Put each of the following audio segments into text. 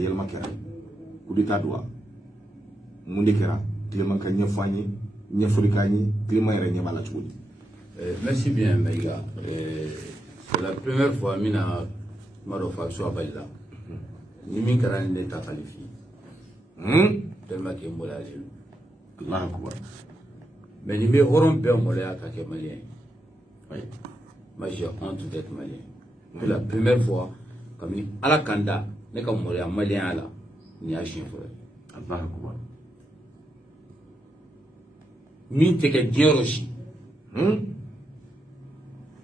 yelma kera kudita doa mundi kera tilema ka nyefani nyefurikani tilema yere nyabala chudi. Merci bien Maïga. C'est la première fois mina marofaction à Balila. Ni min karane de ta qualifié. Tellement que mola jeu. Allah akbar. Mais ni me horon be mola ka ke malien. Oui. Moi j'ai honte d'être malien. C'est la première fois comme ni ala kanda ne ka mola malien ala ni a chien frère. Allah akbar. Min te ke dieroshi.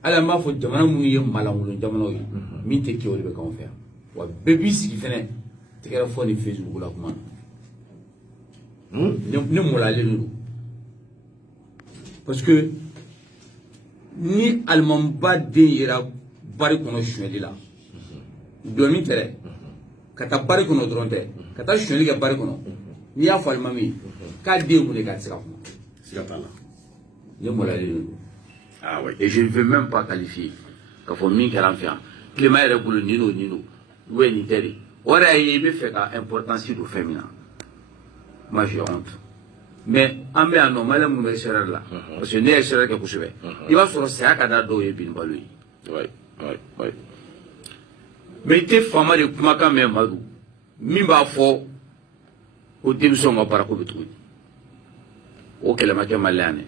Ala m'a fɔ jamana mun ye malangolo jamana ye min tɛ kɛ o de bɛ k'anw fɛ yan wa bɛɛ b'i sigi fɛnɛ tɛgɛrɛ fɔ ni Facebook la kuma ne mɔlalen don parce que ni alimanba den yera bari kɔnɔ suɲɛli la dɔnni tɛ dɛ ka taa bari kɔnɔ dɔrɔn tɛ ka taa suɲɛli kɛ bari kɔnɔ n'i y'a fɔ alimami ye k'a den mun de k'a tɛ se ka kuma Siga t'a la. ne mɔlalen don. Ah oui. Et je ne veux même pas qualifier. Quand on m'y qualifie, climat est régulier, nino. Oui, ni tel. Ora y est fait qu'à importance du féminin. Moi j'ai honte. Mais en bien non, madame me sera là. Parce que n'est sera que vous savez. Il va sur ça qu'à d'ado et bin balui. Oui. Mais il était femme de Kumaka même Madou. Mimba fort au démission à Paracobetou. Au qu'elle m'a dit malane.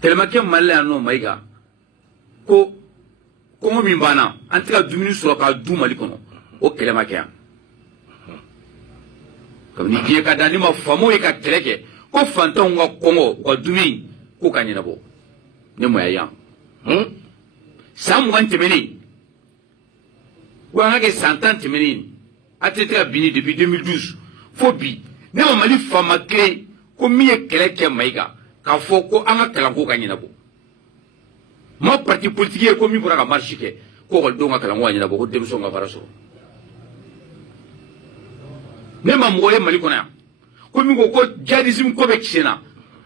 Tellement que malin non maïga ko comme min bana an tɛ ka dumuni sɔrɔ ka du Mali kɔnɔ o kɛlɛ ma kɛ yan comme ni diɲɛ ka da ni ma faamaw ye ka kɛlɛ kɛ ko fantanw ka kɔngɔ u ka dumuni ko ka ɲɛnabɔ ne mɔya yan san 20 tɛmɛnen ko an ka kɛ san 10 tɛmɛnen a tɛ ka bini depuis 2012 fo bi ne ma Mali faama kelen ko min ye kɛlɛ kɛ maïga k'a fɔ ko an ka kalanko ka ɲɛnabɔ ma parti politique ye ko min bɔra ka marche kɛ ko ekɔlidenw ka kalanko ka ɲɛnabɔ ko denmisɛnw ka baara sɔrɔ ne ma mɔgɔ ye Mali kɔnɔ yan ko min ko djihadisme ko bɛ tiɲɛ na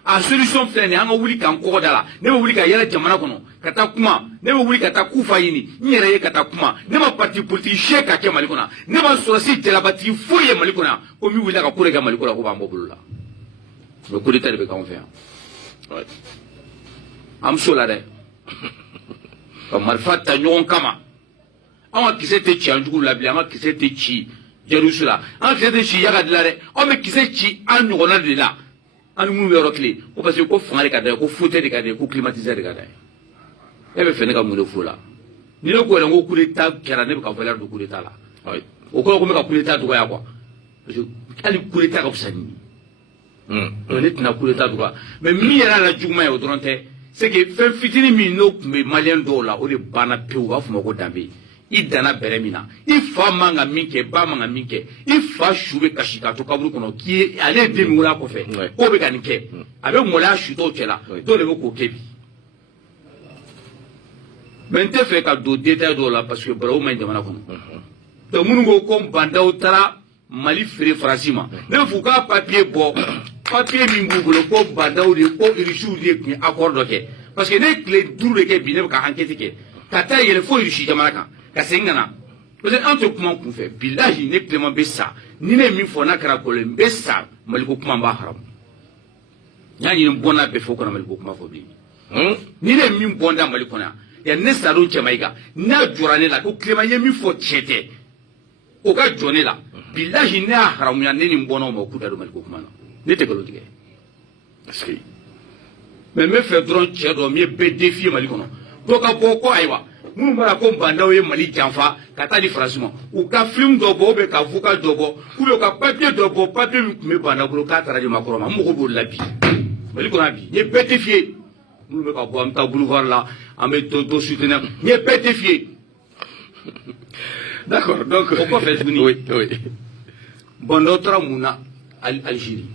a solution filɛ nin ye an ka wuli k'an kɔgɔ da la ne bɛ wuli ka yɛlɛ jamana kɔnɔ ka taa kuma ne bɛ wuli ka taa kufa ɲini n yɛrɛ ye ka taa kuma ne ma parti politique se ka kɛ Mali kɔnɔ ne ma sɔrɔsi jalabatigi foyi ye Mali kɔnɔ yan ko min wulila ka ko de kɛ Mali kɔnɔ ko b'an bɔ bolo la mais coup d'état de bɛ k'anw fɛ yan. Am sola de comme marifa ta ɲɔgɔn kama an ka kisɛ tɛ ci an jugu la bilen an ka kisɛ tɛ ci jɛrusu la an ka kisɛ tɛ ci yaga de la dɛ an bɛ kisɛ ci an ɲɔgɔnna de la an ni minnu bɛ yɔrɔ kile ko parce que ko fanga de ka d'a ye ko fauteuil de ka d'a ye ko climatiseur de ka d'a ye e bɛ fɛ ne ka mun de f'o la ni ne ko yɛrɛ ko coup d'état kɛra ne bɛ ka valeur de coup d'état la o kɔrɔ ko n bɛ ka coup d'état dɔgɔya quoi parce que hali coup d'état ka fisa ni ne tɛna coup d'état dɔgɔya mais min yɛrɛ la juguman ye o dɔrɔn tɛ c'est que fɛn fitinin min n'o tun bɛ maliyɛn dɔw la o de banna pewu u b'a fɔ o ma ko danbe i danna bɛrɛ min na i fa man ka min kɛ ba man ka min kɛ i fa su bɛ kasi k'a to kaburu kɔnɔ k'i ye ale ye den min wolo a kɔfɛ k'o bɛ ka nin kɛ a bɛ mɔlɔya su dɔw cɛ la dɔw de bɛ k'o kɛ bi mais n tɛ fɛ ka don détail dɔw la parce que balawu man ɲi jamana kɔnɔ donc minnu ko ko bandaw taara Mali feere Faransi ma ne bɛ fɔ u ka papier bɔ papier min b'u bolo ko bandaw de ko irisiw de tun ye accord dɔ kɛ parce que ne tile 5 de kɛ bi ne bɛ ka enquête kɛ ka taa yɛlɛ fo irisi jamana kan ka segin ka na parce que an tɛ kuma kun fɛ bilahi ne tilema bɛ sa ni ne ye min fɔ n'a kɛra kɔlɔn n bɛ sa Maliko kuma n b'a haramu n y'a ɲini bɔnna bɛɛ fɔ o kana Maliko kuma fɔ bilen ni ne ye min bɔ n da Mali kɔnɔ yan ya ne sa don cɛ Mayiga n'a jɔra ne la ko tilema ye min fɔ tiɲɛ tɛ o ka jɔ ne la bilahi ne y'a haramuya ne ni n bɔnnaw ma k'u da don Maliko kuma na ne tɛ nkalon tigɛ parce que mais n bɛ fɛ dɔrɔn cɛ dɔ min ye bɛɛ défier Mali kɔnɔ dɔ ka bɔ ko ayiwa minnu b'a la ko bandaw ye Mali janfa ka taa di Faransi ma u ka film dɔ bɔ ou bien ka vocal dɔ bɔ ou bien ka papier dɔ bɔ papier min tun bɛ bandaw bolo k'a taara di Macron ma n mago b'o la bi Mali kɔnɔ bi n ye bɛɛ défier minnu bɛ ka bɔ an bɛ taa boulevard la an bɛ dɔ soutenir n ye bɛɛ défier d'accord donc o kɔfɛ tuguni oui bon dɔ taara mun na Algérie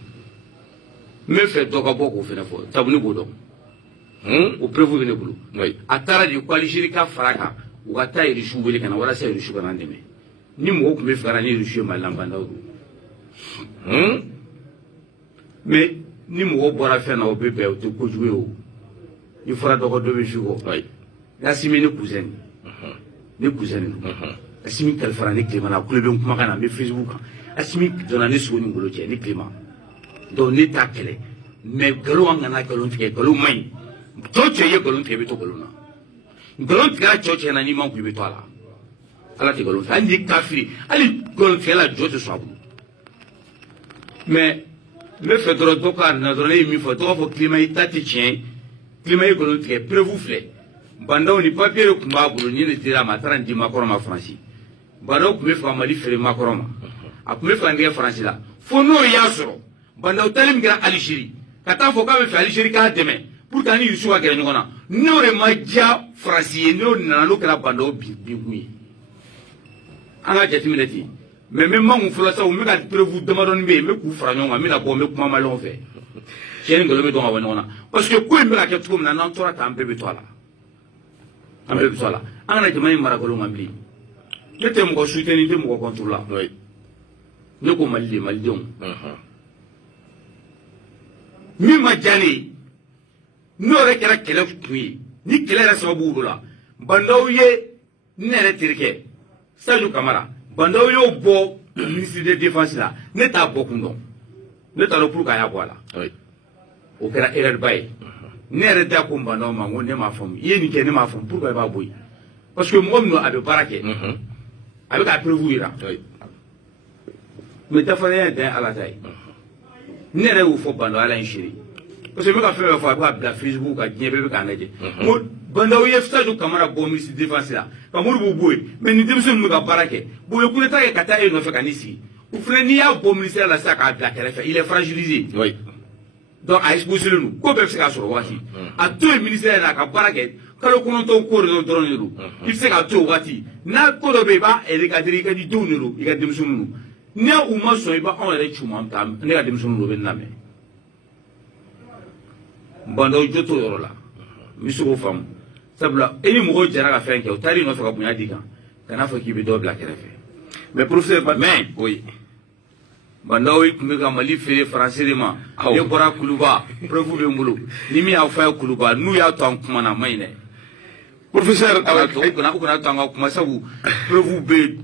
n bɛ fɛ dɔ ka bɔ k'o fɛnɛ fɔ sabu ne b'o dɔn o preuve bɛ ne bolo a taara de ko Algérie ka fara kan u ka taa irisiw wele ka na walasa irisiw ka na dɛmɛ ni mɔgɔw tun bɛ fɛ ka na ni irisiw ye Malilan bandaw don mais ni mɔgɔw bɔra fɛn na o bɛ bɛn o tɛ kojugu ye o i fɔra dɔ kɔ dɔ bɛ su kɔ Yasimi ne cousin don asimi kalfara ni climat na kule be kuma kana be Facebook asimi journaliste woni ngolo che ni climat donc ni takele mais galo ngana galo tike galo mai choche ye galo tike be to galo na galo tike choche na ni man ku be to ala te galo andi kafiri ali galo tike la jote so abu mais le fait de toka na donner mi faut to fo climat itati chien climat galo tike preuve flé bandaw ni papier ko mabulu ni ne tira matran di makoroma France bandaw ko be fa mali fere makoroma akume fa ndiye France la fono yasoro bandaw talim gira Algérie kata fo ka be fa Algérie ka deme pour que ni yusu wa gira nyona nore magia France no na lo kala bandaw bi ngui anga jati minati mais même mangu fula sa o me ka preuve de madon be me ku fra nyonga mi na ko me kuma malon fe chen ngolo me do nga wona parce que ko me la ke tukum na nan tora tambe be tola ambe bisala angana jamani marakolo ngambli nete mko soutenu nte mko contrôler oui ne ko mali don mi majani no re kera kele kuyi ni kele ra sababu dola bandaw ye nere tirke Sadio Camara bandaw yo bo ministre de défense la ne ta bokundo ne ta lo pour ka ya bola oui o kera erreur bay nere da ko mbano ma ngone ma fam yeni ke ne ma fam pour ba boy parce que mo no abe barake abe ka prévoir mais ta fane da ala tay nere wo fo bando ala inshiri parce que me ka fe fa ba bla Facebook ka nyebe be ka naje mo bando ye Sadio Camara bo ministre défense la ka mo bu boy mais ni demso mo ka barake bo ye kuneta ke kata e no fe kanisi ou frère ni ya bo ministre la sa ka bla kere fe il est fragilisé oui donc a exposé nous ko be se ka soro wati a to ministère na ka barake kalo kono to ko do dron niru il se ka to wati na ko do be ba e ka diri ka di do niru i ka demso nu ne o ma so e ba on re chuma tam ne ka demso nu be na me bando joto yorola mi so fam sabla eni mo jara ka fenke o tari no so ka bunya dikan kana fo ki be do bla kere fe mais professeur mais oui bandawi kumeka mali fere français de ma ye bora kuluba preuve be ngulu ni mi afa kuluba nu ya to kuma na maine professeur avec kuna tanga kuma sabu preuve be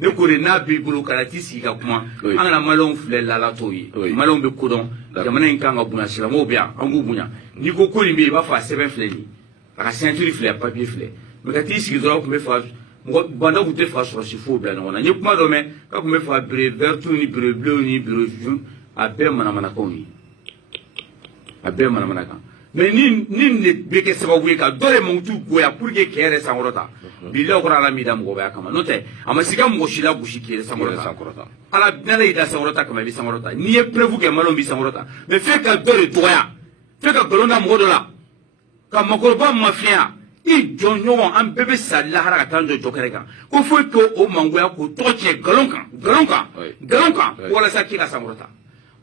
ne ko na be bulu karati si ka kuma angana malon fle la la toyi malon be kodon jamana nkanga bunya sila mo bia angu bunya ni ko ko ni be ba fa 7 fle ni ka ceinture fle papier fle me ka ti si do ko me fa banda ku te fa sɔrɔ si fo bila ɲɔgɔn na n ye kuma dɔ mɛn k'a kun bɛ fa bere vert ni bere bleu ni bere jaune a bɛɛ manamanakanw ye a bɛɛ manamanakan mais ni ne bɛ kɛ sababu ye ka dɔ de mankutu goya pour que kɛ yɛrɛ sankɔrɔta bilahi kɔrɔ ala m'i da mɔgɔbaya kama n'o tɛ a ma se ka mɔgɔ si la gosi k'i yɛrɛ sankɔrɔta ala n'ala y'i da sankɔrɔta kama i bɛ sankɔrɔta n'i ye preuve kɛ malon b'i sankɔrɔta mais f'e ka dɔ de dɔgɔya f'e ka nkalon da mɔgɔ dɔ la ka makɔrɔba mafiya i jɔn ɲɔgɔn an bɛɛ bɛ sa lahara ka taa jɔ kɛrɛ kan ko foyi ko o mangoya k'o tɔgɔ tiɲɛ nkalon kan walasa k'i ka sankɔrɔta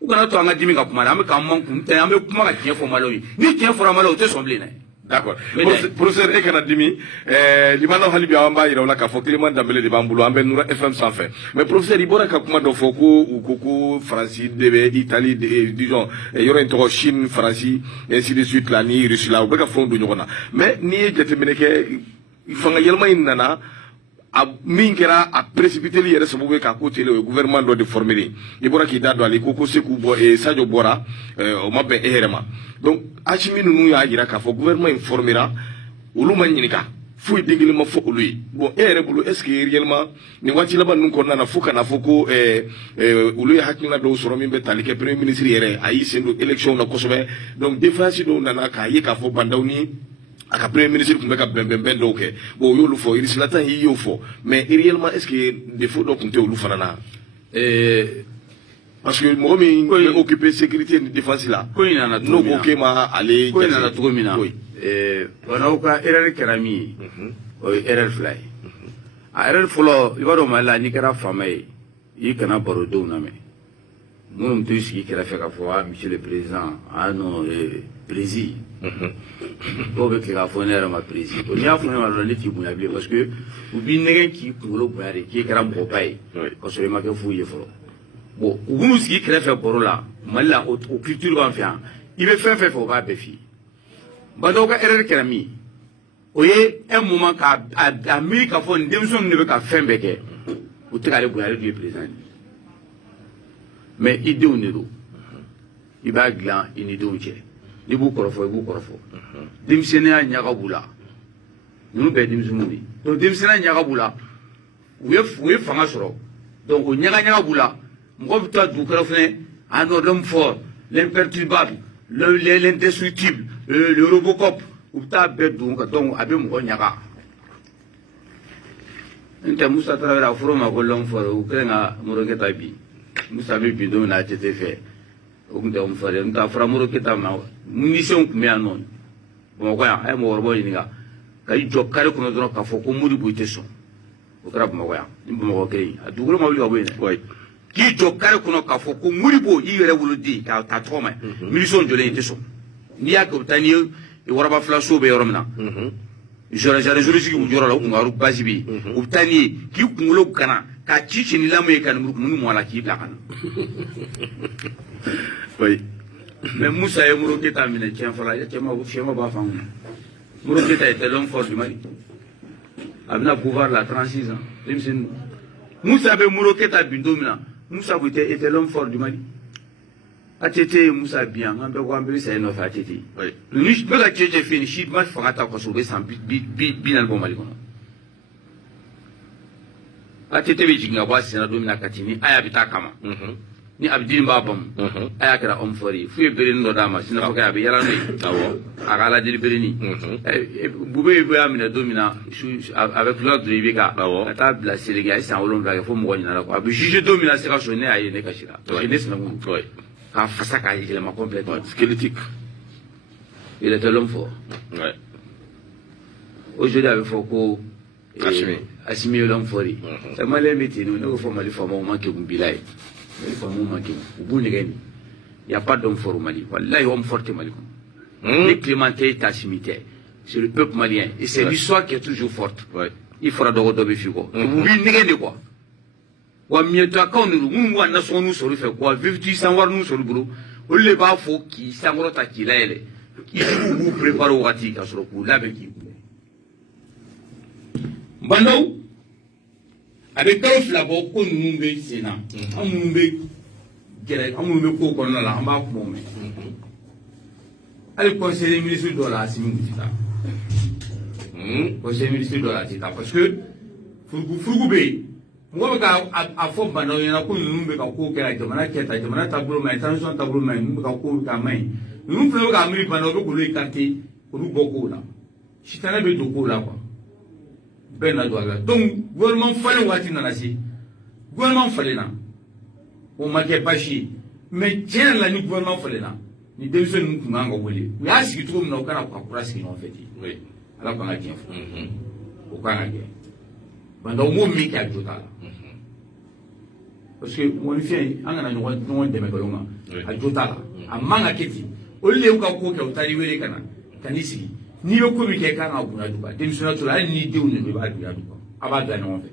u kana to an ka dimi ka kuma na an bɛ k'an man kun tɛ an bɛ kuma ka tiɲɛ fɔ malaw ye ni tiɲɛ fɔra malaw o tɛ sɔn bilen dɛ. D'accord. Professeur e kana dimi limanaw hali bi an b'a yira la k'a fɔ Clément Dembélé de b'an bolo an bɛ Nura FM sanfɛ mais professeur i bɔra ka kuma dɔ fɔ ko Faransi de bɛ Italie disons yɔrɔ in tɔgɔ Chine Faransi ainsi de suite la ni Russie la u bɛ ka fɛnw don ɲɔgɔn na mais n'i ye jateminɛ kɛ fanga yɛlɛma in nana a min kɛra a précipiteli yɛrɛ sababu ye k'a ko tele o ye gouvernement dɔ de former i bɔra k'i da don ale ko Seku bɔ Sadio bɔra o ma bɛn e yɛrɛ ma donc Hachimi ninnu y'a yira k'a fɔ gouvernement in formera olu ma ɲininka foyi den kelen ma fɔ olu ye bon e yɛrɛ bolo est ce que réellement nin waati laban ninnu kɔnɔna na fo kana fɔ ko olu ye hakilina dɔw sɔrɔ min bɛ tali kɛ premier ministre yɛrɛ a y'i sen don élection na kosɛbɛ donc défiance dɔw nana k'a ye k'a fɔ bandaw ni a ka premier ministre kun bɛ ka bɛnbɛnbɛn dɔw kɛ bon o y'olu fɔ Irisilata y'i y'o fɔ mais réellement est ce que défaut dɔ kun tɛ olu fana na parce que mɔgɔ min bɛ occuper sécurité ni défense la n'o ko k'e ma ale ko in nana cogo min na banaw ka erreur kɛra min ye o ye erreur fila ye a erreur fɔlɔ i b'a dɔn Mali la n'i kɛra faama ye i kana barodenw lamɛn minnu bɛ to i sigi kɛrɛfɛ k'a fɔ monsieur le président non président dɔw bɛ tile k'a fɔ ne yɛrɛ ma président n'i y'a fɔ ne ma dɔrɔn ne t'i bonya bilen parce que u b'i nɛgɛn k'i kunkolo bonya de k'e kɛra mɔgɔba ye ka sɔrɔ i ma kɛ foyi ye fɔlɔ bon u b'u sigi kɛrɛfɛ baro la Mali la o culture b'an fɛ yan i bɛ fɛn fɛn fɛ o b'a bɛɛ f'i ye ba dɔw ka erreur kɛra min ye o ye un moment k'a miiri k'a fɔ nin denmisɛnw de bɛ ka fɛn bɛɛ kɛ o tɛ k'ale bonya ale dun ye président mais i denw de don i b'a dilan i ni denw cɛ n'i b'u kɔrɔfɔ i b'u kɔrɔfɔ denmisɛnninya ɲaga b'u la ninnu bɛɛ ye denmisɛnninw de ye donc denmisɛnninya ɲaga b'u la u ye fanga sɔrɔ donc o ɲaga b'u la mɔgɔ bɛ taa dugu kɛrɛ fɛnɛ un homme fort l'imperturbable l'indestructible le Robocop u bɛ taa bɛɛ don ka donc a bɛ mɔgɔ ɲaga n tɛ Musa Tarawele a fɔra o ma ko l'homme fort u kɛlen ka Modibo Keyita bi Musa bɛ bin don min na ATT fɛ o tun tɛ homme fort ye n tɛ a fɔra Modibo Keyita ma munitions tun bɛ yan nɔ Bamakɔ yan a ye mɔgɔkɔrɔbaw ɲininka ka i jɔ kare kɔnɔ dɔrɔn k'a fɔ ko Modibo i tɛ sɔn o kɛra Bamakɔ yan ni Bamakɔ kelen a dugukolo ma wuli ka bɔ yen dɛ k'i jɔ kare kɔnɔ k'a fɔ ko Modibo i yɛrɛ woloden k'a ta tɔgɔ ma munitions jɔlen i tɛ sɔn n'i y'a kɛ u bɛ taa n'i ye waraba fila so bɛ yɔrɔ min na jardin zoologique u jɔyɔrɔ la u kun ka base bɛ yen u bɛ taa n'i ye k'i kunkolo gana k'a ci ni lamu ye ka numukumunin mɔn a la k'i bila ka na mais Musa ye Modibo Keyita minɛ tiɲɛ fɔla cɛma b'a faamu Modibo Keyita était l'homme fort du Mali a bɛna pouvoir la 36 ans denmisɛnnin Musa bɛ Modibo Keyita bin don min na Musa ko était l'homme fort du Mali ATT ye Musa bin an bɛɛ ko an bɛɛ bɛ sa yen nɔfɛ ATT ni bɛ ka cɛ fɛ ni si ma fanga ta kɔsɔn u bɛ san 40 bɔ Mali kɔnɔ ATT bɛ jigin ka bɔ a senna don min na ka ti ni aya bɛ taa kama ni Abidine b'a bamu aya kɛra homme fort ye f'u ye berenin dɔ d'a ma sinon fɔ kɛ a bɛ yala n'o ye a ka aladeli berenin Bube y'a minɛ don min na avec Claude Dorothée ka taa bila Sénégal a ye san 7 kɛ fo mɔgɔ ɲinana quoi a bɛ juger don min na Sikaso ne y'a ye ne kasira parce que ne sinankun k'a fasa k'a yɛlɛma complètement squelettique il était l'homme fort aujourd'hui a bɛ fɔ ko Assimi ye l'homme fort ye Malien bɛ ten ne ko fɔ Mali faamaw ma kɛ kun bila ye Mali faamaw ma kɛ u b'u nɛgɛ nin il y a pas d'homme fort au Mali wallahi homme fort tɛ Mali kɔnɔ ni Clémenté tɛ Assimi tɛ c'est le peuple malien et c'est l'histoire qui est toujours forte i fɔra dɔgɔ dɔ bɛ f'i kɔ u b'i nɛgɛ de quoi wa miɛtɔkaw de don minnu b'u ka nasɔngɔ sɔrɔ fɛ quoi viviti sanwari n'u sɔrɔ bolo olu de b'a fɔ k'i sankɔrɔ ta k'i layɛlɛ i tigiw b'u préparer o wagati ka sɔrɔ k'u labɛn k'i kunbɛn bandaw a bɛ kalo 2 bɔ ko ninnu bɛ sen na an minnu bɛ gɛrɛ an minnu bɛ ko kɔnɔna la an b'a kuma mɛn hali conseiller ministre dɔ la Assimi kun tɛ taa conseiller ministre dɔ la a tɛ taa parce que furugu bɛ yen mɔgɔ bɛ k'a fɔ bandaw ɲɛna ko ninnu bɛ ka ko kɛ jamana kɛ tan jamana taabolo ma ɲi transition taabolo ma ɲi ninnu bɛ ka ko k'a ma ɲi ninnu fana bɛ k'a miiri bandaw bɛ k'olu écarter olu bɔ kow la sitanɛ bɛ don kow la quoi bɛɛ na don a la donc gouvernement falen waati nana se gouvernement falenna o ma kɛ baasi ye mais tiɲɛ yɛrɛ la ni gouvernement falenna ni denmisɛn ninnu tun kan ka wele u y'a sigi cogo min na u kana ka kura sigi ɲɔgɔn fɛ ten ala k'an ka tiɲɛ fɔ o kan ka kɛ bandaw m'o min kɛ a jo t'a la parce que mɔgɔninfin an kana ɲɔgɔn dɛmɛ nkalon kan a jo t'a la a man ka kɛ ten olu de y'u ka ko kɛ u taar'i wele ka na ka n'i sigi n'i bɛ ko min kɛ kan ka bonya du kan denmisɛnninya tora hali n'i denw de don i b'a bonya du kan a b'a bila ɲɔgɔn fɛ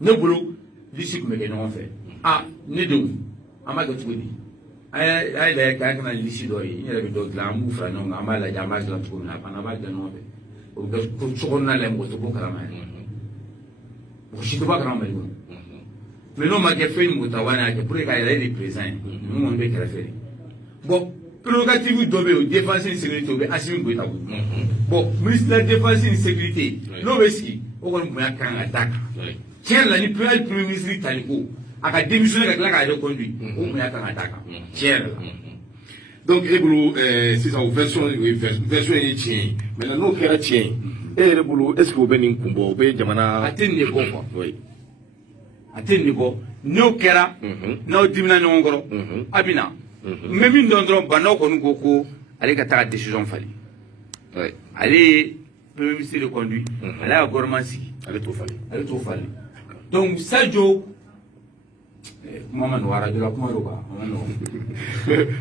ne bolo lisi tun bɛ kɛ ɲɔgɔn fɛ ne denw an b'a kɛ cogo di a ye lajɛ k'an kana lisi dɔ ye n yɛrɛ bɛ dɔ dilan an b'u fara ɲɔgɔn kan an b'a lajɛ an b'a dilan cogo min na a fana b'a dilan ɲɔgɔn fɛ o bɛ kɛ ko sokɔnɔna la mɔgɔ tɛ bɔ kalama yɛrɛ mɔgɔ si tɛ bɔ kalama Mali kɔnɔ mais n'o ma kɛ fɛn mɔgɔ ta wani y'a kɛ pour que k'a yɛrɛ de président ye ninnu kɔni bɛ kɛrɛfɛ de bon prérogative dɔ bɛ yen o défense ni sécurité o bɛ Assimi Goïta bolo bon ministre de la défense ni sécurité n'o bɛ sigi o kɔni bonya kan ka d'a kan tiɲɛ yɛrɛ la ni premier ministre tali ko a ka démissionner ka tila k'a reconduire o bonya kan ka d'a kan tiɲɛ yɛrɛ la donc e bolo sisan o version ye tiɲɛ ye maintenant n'o kɛra tiɲɛ ye e yɛrɛ bolo est ce que o bɛ nin kun bɔ o bɛ jamana a tɛ nin de bɔ quoi a tɛ nin de bɔ n'o kɛra n'aw dimina ɲɔgɔn kɔrɔ a bɛ na mais min dɔn dɔrɔn bandaw kɔni ko ale ka taga décision falen ale ye premier ministre reconduit ale y'a gouvernement sigi ale t'o falen donc Sadio kuma ma nɔgɔ radio la kuma do quoi a ma nɔgɔ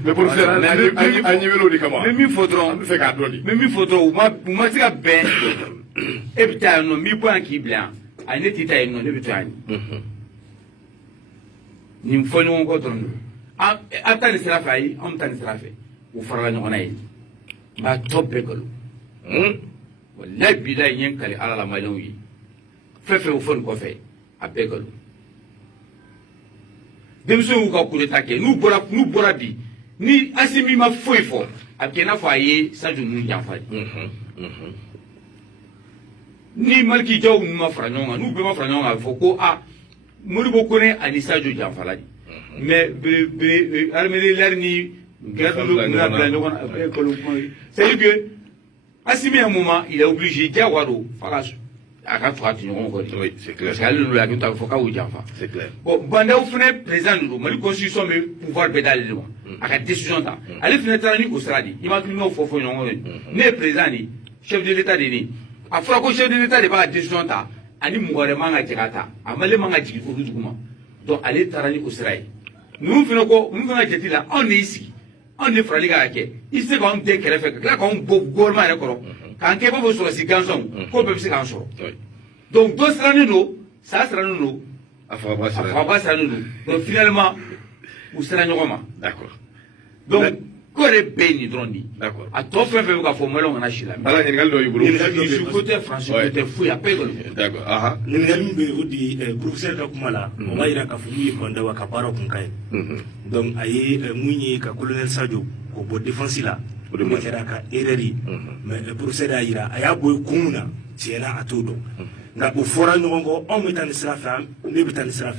mais professeur an ɲɛ wele o de kama mais min fɔ dɔrɔn an bɛ fɛ k'a dɔn de mais min fɔ dɔrɔn u ma se ka bɛn e bɛ taa yan nɔ n b'i bɔ yan k'i bila yan a ne tɛ taa yen nɔ ne bɛ to yan nin fɔ ɲɔgɔn kɔ dɔrɔn don a taa nin sira fɛ ayi anw taa nin sira fɛ u farala ɲɔgɔn na ye nka tɔ bɛɛ nkalon la bila yen kali ala la malon yi fefe o fon ko fe abegalu demso ka coup d'état ke nous bora bi ni asimi ma foi fo akena fa ye Sadio nu janfa ni malki jaw nu ma franyon nu be ma franyon fo ko a Modibo Kone ani Sadio janfa la mais armée lerni c'est que Assimi à un moment il est obligé Diawado oui, c'est clair. C'est clair. Bon, Bandao Fene président de la constitution mais pouvoir pédaler à la décision là. Allez fenêtre au Stradi. Il m'a dit non faut né président chef de l'état de a fera ko chef de l'état de pas décision là. Ani mugare manga tigata. Amale manga tigi ko duguma. Donc allez tarani au Stradi. Nous faisons jeter là on est ici. On est fraliga ke. Ici quand on décrète là quand on gouvernement est correct. Quand on peut sur la ganson, qu'on peut se ganson. Donc deux sera nous, ça sera nous. Donc finalement, vous serez nous. D'accord. Donc quoi est béni droni. D'accord. À toi faire que formule on a chila. Alors il regarde le boulot. Il côté français, côté fouille à payer. D'accord. Ah. Le gars me dit professeur Kakumala, on va y aller à Kafoui Banda wa Kapara Kunkai. Donc aye Mouni ka colonel Sadio ko bo défense là. Mais le procès d'Aïra, il y a beaucoup de gens qui sont à tout. N'a pas fort à nous encore, on met en Israël, on met en Israël.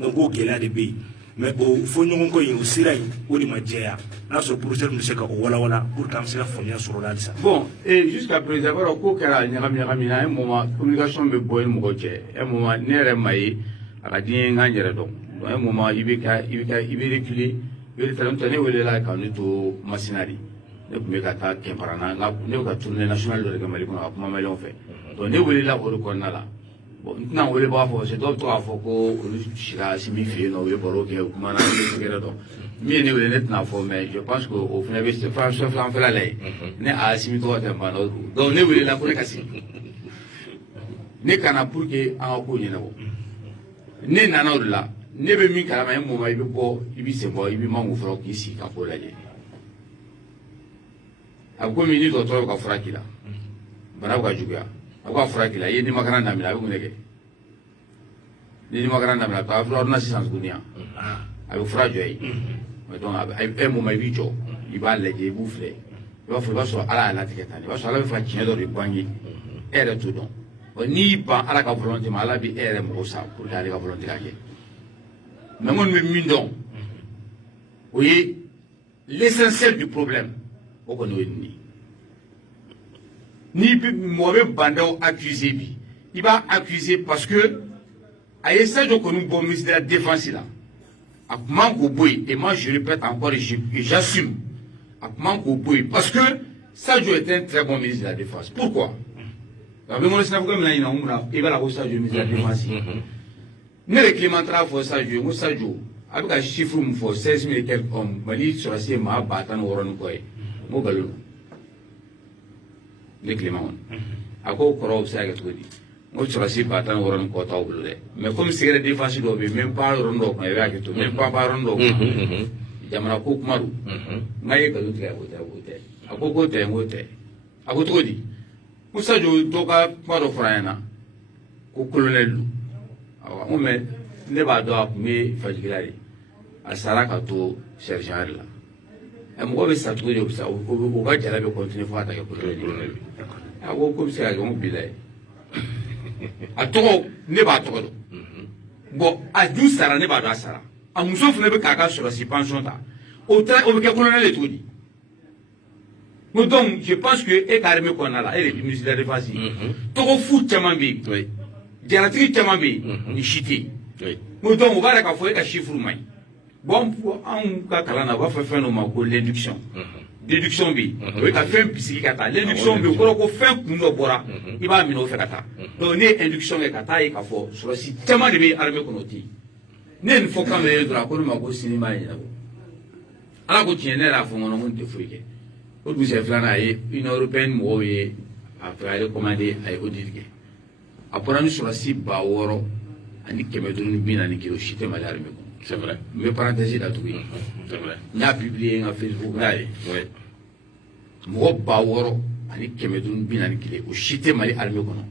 Donc, on est là des pays. Mais au fond, nous avons eu aussi là, où il m'a dit, là, ce procès, nous sommes voilà, pour qu'on se fasse sur la liste. Bon, et jusqu'à présent, il y a un moment, communication me boit une moitié, un moment, n'est maillé, à la digne, un moment, il va reculer, il va faire là quand nous sommes machinari. Ne kun bɛ ka taa kɛnparana ne bɛ ka tournée nationale dɔ de kɛ Mali kɔnɔ ka kuma Maliyɛnw fɛ donc ne welela o de kɔnɔna la bon n tɛna welebaga fɔ parce que dɔw bɛ to k'a fɔ ko olu sira Asimi fɛ yen nɔ u ye baro kɛ u kumana ne bɛ sɛgɛrɛ dɔn min ye ne wele ne tɛna fɔ mais je pense que o fana bɛ fɛn filanfɛla la yen ne a Asimi tɔgɔ tɛ n ban donc ne welela ko ne ka sigi ne kana pour que an ka ko ɲɛnabɔ ne nana o de la ne bɛ min kalama un moment i bɛ bɔ i bɛ sen bɔ i bɛ mango fɔlɔ k'i sigi ka ko lajɛ. A ko min ni dɔgɔtɔrɔ bɛ ka fura k'i la bana bɛ ka juguya a ko ka fura k'i la i ye nimakaran daminɛ a bɛ mun de kɛ ni nimakaran daminɛ a bɛ taa ordonnance sisan tuguni yan a bɛ fura jɔ ye donc un moment i b'i jɔ i b'a lajɛ i b'u filɛ i b'a fɔ i b'a sɔrɔ ala y'a latigɛ tan de i b'a sɔrɔ ala bɛ fɛ ka tiɲɛ dɔ de bange e yɛrɛ t'o dɔn n'i y'i ban ala ka volonté ma ala bɛ e yɛrɛ mago sa pour que ale ka volonté ka kɛ mais n kɔni bɛ min dɔn o ye l'essentiel du problème. Ni mauvais bandau accusé bi il va accuser parce que à essayer de connaître bon ministre de la défense là à manque au boy et moi je répète encore et j'assume à manque au boy parce que Sadio est un très bon ministre de la défense. Pourquoi? Avec mon ministre comme là il va la Sadio ministre de la défense ne le Clémentra faut Sadio avec un chiffre il faut 16 000 et quelques hommes Mali sur la CMA ma battant au rond quoi mo balou ne Clément a ko kɔrɔ se ka todi mo surasi battant au rond ko taw bulu mais comme c'est la défense do be même pas rond do ko ya ke to même pas rond do jamana ko kumaru ngai ka lutu ya wote a ko te ngote a ko todi mo Sadio to ka paro frana ko colonel lu awa mo me ne ba do a me fajigilari a sara ka to sergent la e mo be sa to de obsa o ka jala be continue fo ata ke colonel a ko ko se ga mo bilay a to ne ba to do bon a du sara ne ba do sara a muso fune be kaka sur la pension ta o be ke colonel et tout dit donc je pense que e ka armée qu'on a là et le ministre de la défense to ko fu chaman bi oui dialatri chaman bi ni chiti oui donc on va la ka fo e ka chiffre mai bon on ka kalana va faire no ko l'induction déduction bi o ka fait bisiki kata l'induction bi ko fait kuno bora i ba mi no fe kata donc ne induction e kata e ka fo sur si tema de bi armée konoti ne ne faut quand même dra ko ma ko cinéma ni na ala ko tiene la fo ngono mun te fuike o du se flana e une européenne mo ye a faire recommander ay odirge apora ni sur si ba woro ani kemedunu bina ni kilo shite ma l'armée. C'est vrai. Mais parenthèse là tout. C'est vrai. N'a publié en Facebook là. Oui. Mo ba woro ani kɛmɛ duuru bi naani kile o si tɛ Mali armée kɔnɔ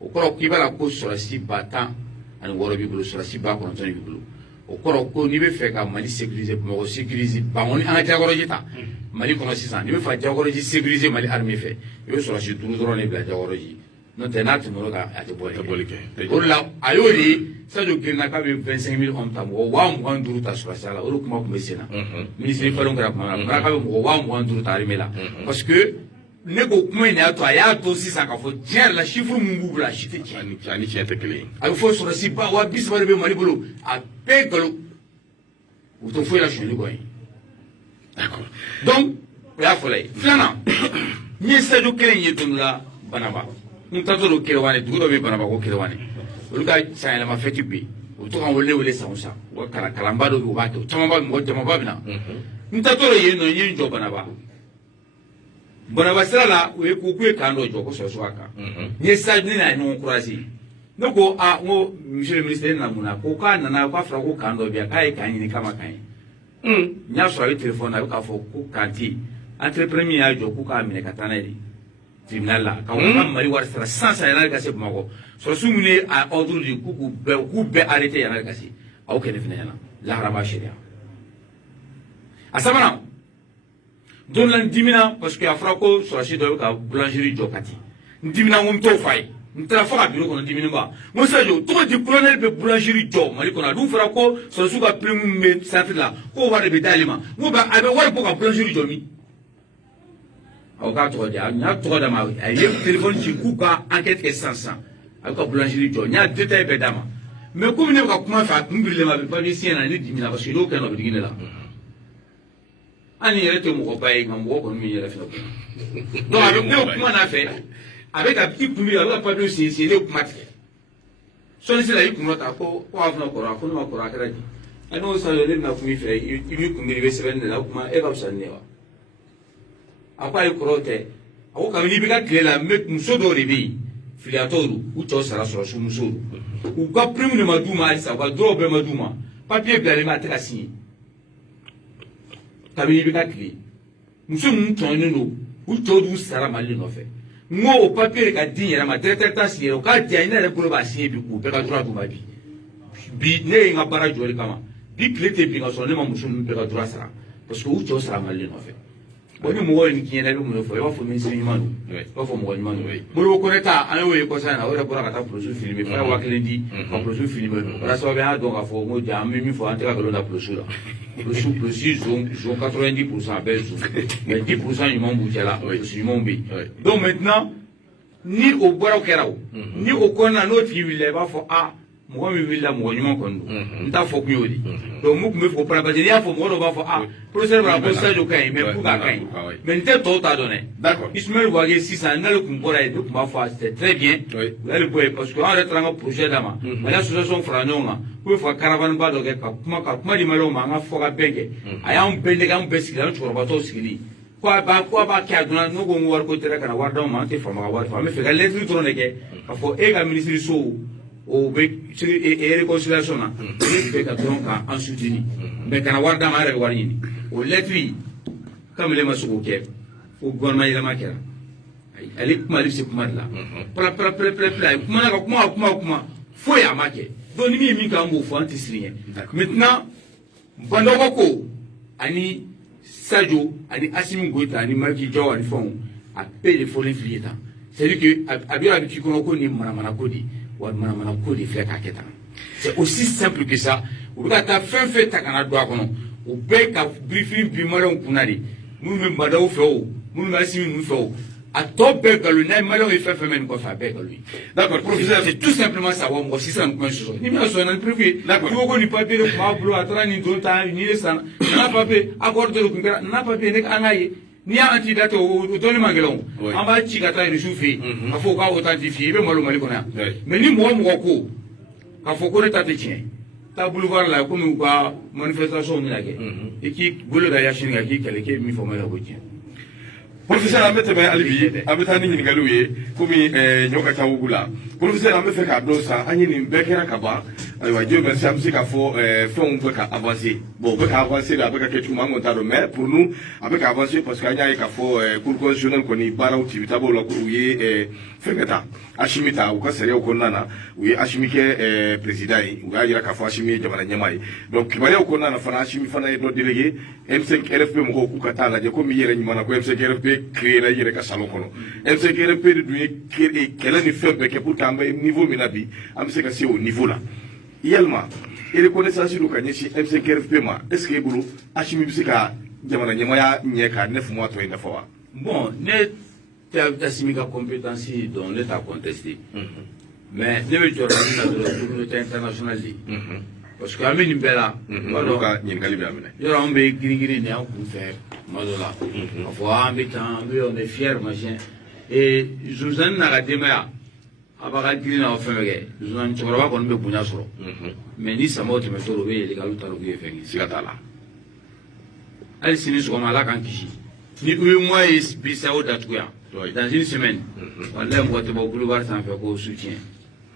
o kɔrɔ k'i b'a la ko sɔrɔsi 10,000 b'i bolo sɔrɔsi 90,000 b'i bolo o kɔrɔ ko n'i bɛ fɛ ka Mali sécuriser Bamakɔ sécuriser Bankɔni an ka Diakoroji ta Mali kɔnɔ sisan n'i bɛ fɛ Diakoroji sécuriser Mali armée fɛ i bɛ sɔrɔsi 5 dɔrɔn de bila Diakoroji n'o tɛ n'a tɛmɛr'o kan a tɛ bɔli kɛ o de la a y'o de ye Sadio girinna k'a bɛ 25,000 hommes ta mɔgɔ 25,000 ta sɔrɔsiya la o de kuma tun bɛ sen na ministre Falon kɛra kuma na k'a bɛ mɔgɔ 25,000 ta armée la parce que ne ko kuma in de y'a to a y'a to sisan k'a fɔ tiɲɛ yɛrɛ la chiffre min b'u bolo a si tɛ tiɲɛ ani tiɲɛ tɛ kelen ye a bɛ fɔ sɔrɔsi ba 30,000 de bɛ Mali bolo a bɛɛ nkalon u tɛ foyi la sonyali kɔ ye d'accord donc o y'a fɔlɔ ye filanan n ye Sadio kelen ye don dɔ la Banaba n taatɔ don Kéréwane dugu dɔ bɛ Banaba ko Kéréwane olu ka sanyɛlɛma fɛti bɛ yen u bɛ to ka wele san o san u ka kalanba dɔ bɛ yen u b'a kɛ o camanba mɔgɔ jamaba bɛ na n taatɔ don yen nɔ n ye n jɔ Banaba sira la u ye k'u ye kan dɔ jɔ ko sɔrɔsiw ka kan n ye Sadio ne n'a ye ɲɔgɔn croiser ne ko n ko monsieur le ministre na mun na ko k'a nana k'a fɔra ko kan dɔ bɛ yan k'a ye kan ɲini k'a ma kan ye n y'a sɔrɔ a bɛ téléphone na a bɛ k'a fɔ ko kan tɛ yen entrepreneur min y'a jɔ k'u k'a minɛ ka taa n'a ye de tribunal la ka ka Mali wari sara sans yan'a ka se Bamakɔ sɔrɔsiw minnu ye a ordre di k'u bɛɛ arrêté yan'a ka se a y'o kɛ ne fana ɲɛna lahara b'a sariya a sabanan don la n dimina parce que a fɔra ko sɔrɔsi dɔ bɛ ka boulangerie jɔ Kati n dimina n ko n t'o f'a ye n taara fo ka bureau kɔnɔ dimini ba n ko Sadio tɔgɔ di colonel bɛ boulangerie jɔ Mali kɔnɔ a dun fɔra ko sɔrɔsiw ka prime min bɛ centre la k'o wari de bɛ d'ale ma n ko a bɛ wari bɔ ka boulangerie jɔ min aw k'a tɔgɔ di a n y'a tɔgɔ d'a ma a ye téléphone ci k'u ka enquête kɛ sisan a bɛ ka boulangerie jɔ n y'a détail bɛɛ d'a ma mais komi ne bɛ ka kuma fɛ a kun birilen ma a bɛ papier signé na ne dimina parce que n'o kɛ na o bɛ digi ne la ani yɛrɛ tɛ mɔgɔba ye nka mɔgɔ kɔni min yɛrɛ filɛ donc a bɛ ne kuma n'a fɛ a bɛ ka i kun bi a bɛ ka papier signé ne kuma tigɛ sɔɔni sera i kun dɔ ta ko aw fana kɔrɔ a ko ne ma kɔrɔ a kɛra di a n'o Sadio ne bɛna kuma i fɛ i b'i kun biri i bɛ sɛbɛnni de la o kuma e ka fisa ni ne wa a ko a ye kɔrɔw tɛ a ko kabini i bɛ ka tile la muso dɔw de bɛ yen filiyatɔw don u cɛw sara sɔrɔsiw musow don u ka prime de ma d'u ma halisa u ka droit bɛɛ ma d'u ma papier bilalen bɛ a tɛ ka signé kabini i bɛ ka tile muso ninnu tɔɲɔnen don u cɛw d'u sara Mali nɔfɛ n ko o papier de ka di n yɛrɛ ma directeur t'a signé o k'a diya n ne yɛrɛ bolo b'a signé bi k'u bɛɛ ka droit d'u ma bi ne ye n ka baara jɔ de kama bi tile tɛ bin ka sɔrɔ ne ma muso ninnu bɛɛ ka droit sara parce que u cɛw sara Mali nɔfɛ bon ni mɔgɔ ye nin k'i ɲɛna i bɛ mun de fɔ i b'a fɔ ministre ɲuman don i b'a fɔ mɔgɔ ɲuman don Modibo Koneta an y'o ye kɔsa in na o yɛrɛ bɔra ka taa polosiw filmer fo a ye 1000 di ka polosiw filmer o kɛra sababu ye an y'a dɔn k'a fɔ ko ja an bɛ min fɔ an tɛ ka nkalon da polosiw la polosiw zone 90% a bɛɛ ye zone mais 10% ɲuman b'u cɛ la polisi ɲumanw bɛ yen donc maintenant ni o baaraw kɛra o ni o kɔnɔna n'o tigi wulila i b'a fɔ mɔgɔ min wulila mɔgɔ ɲuman kɔni don n t'a fɔ kun y'o de donc mun tun bɛ fɔ parce que n'i y'a fɔ mɔgɔ dɔw b'a fɔ professeur b'a ko Sadio ka ɲi mais pour k'a ka ɲi mais n tɛ tɔw t'a dɔn dɛ Ismaël Ouagé sisan n'ale tun bɔra yen ne tun b'a fɔ c'était très bien u y'ale bɔ yen parce que an yɛrɛ taara an ka projet d'a ma Mali association fara ɲɔgɔn kan k'u bɛ fɔ caravane ba dɔ kɛ ka kuma di maliyɛnw ma an ka fɔ ka bɛn kɛ a y'an bɛɛ nɛgɛ an bɛɛ sigi an cɛkɔrɔbatɔw sigili ko a b'a kɛ a donna ne ko n ko wari ko tɛ ka na wari d'anw ma an tɛ faama ka wari fɔ an bɛ fɛ ka lettre dɔrɔn de kɛ k'a fɔ e ka ministre so o bɛ réconciliation na olu bɛ ka dɔrɔn k'an soutenir mais kana wari d'an ma an yɛrɛ bɛ wari ɲini o lettre kamalen ma se k'o kɛ fo gouvernement yɛlɛma kɛra ale kuma ale bɛ se kuma de la pɛrɛ a ye kumana ka kuma foyi a ma kɛ donc ni min ye min kɛ an b'o fɔ an tɛ siri ɲɛ maintenant Bandɔgɔ ko ani Sadio ani Assimi Goïta ani Maki Diaw ani fɛnw a bɛɛ de fɔlen fili ye tan c'est à dire que a bɛ k'i kɔnɔ ko nin manamana ko de wa manamana ko de filɛ k'a kɛ tan c'est aussi simple que ça u bɛ ka taa fɛn fɛn ta ka na don a kɔnɔ o bɛɛ ka briefing bi maliyɛnw kunna de minnu bɛ Badaw fɛ o minnu bɛ Assimi ninnu fɛ o a tɔ bɛɛ nkalon n'a ye maliyɛnw ye fɛn fɛn mɛn nin kɔfɛ a bɛɛ nkalon ye d'accord professeur c'est tout simplement ça wa mɔgɔ sisan nin kuma in sɔsɔ ni min y'a sɔrɔ na ni prévu ye d'accord i ko ko nin papier de tun b'a bolo a taara nin don ta nin de san nana papier accord dɔ de tun kɛra nana papier ne an k'a ye n'i y'a anti-date o dɔnni man gɛlɛn o an b'a ci ka taa reçu fɛ yen ka fɔ k'a authentifié i bɛ malo Mali kɔnɔ yan mais ni mɔgɔ ko k'a fɔ ko ne ta tɛ tiɲɛ taa boulevard la komi u ka manifestation bɛna kɛ i k'i bolo da Yasini kan k'i kɛlɛ k'e min fɔ Mali la ko tiɲɛ. Professeur an bɛ tɛmɛ hali bi an bɛ taa ni ɲininkaliw ye komi ɲɔ ka ca wugu la professeur an bɛ fɛ k'a dɔn sa an ye nin bɛɛ kɛra ka ban ayiwa Dieu merci an bɛ se k'a fɔ fɛnw bɛ ka avancer bon u bɛ ka avancer de a bɛ ka kɛ cogo min an kɔni t'a dɔn mais pour nous a bɛ ka avancer parce que an y'a ye k'a fɔ cour constitutionnelle kɔni baaraw tibitabaw la u ye fɛn kɛ ta Assimi ta u ka sariyaw kɔnɔna na u ye Assimi kɛ président ye u y'a jira k'a fɔ Assimi ye jamana ɲɛmaa ye donc kibaruyaw kɔnɔna na fana Assimi fana ye dɔ délégué M5 RFP mɔgɔw k'u ka taa lajɛ komi i yɛrɛ ɲuman na ko M5 RFP créé la i yɛrɛ ka salon kɔnɔ M5 RFP de dun ye kɛlɛ ni fɛn bɛɛ kɛ pour que an bɛ niveau min na bi an bɛ se ka se o niveau la yalima reconnaissance do ka ɲɛsin M5 RFP ma est ce que e bolo Assimi bɛ se ka jamana ɲɛmaya ɲɛ ka 9 mois tɔ in dafa wa. Bon ne tɛ Assimi ka compétence dɔn ne t'a contesté mais ne bɛ jɔyɔrɔ min na dɔrɔn communauté internationale de parce que an bɛ nin bɛɛ la. olu ka ɲininkali bɛ a minɛ. yɔrɔ an bɛ girin-girin de an kun fɛ tuma dɔ la k'a fɔ an bɛ tan an bɛ on est fier machin et Zuzani n'a ka denbaya a b'a ka girin na o fɛn bɛɛ kɛ Zuzani cɛkɔrɔba kɔni bɛ bonya sɔrɔ mais ni samaw tɛmɛtɔ o bɛ yɛlɛ k'alu ta l'u ye fɛn kɛ siga t'a la. hali sini sɔgɔma Ala k'an kisi ni UEMOA ye bi CEDEAO datugu yan dans une semaine walayi mɔgɔ tɛ bɔ boulevard sanfɛ ko soutien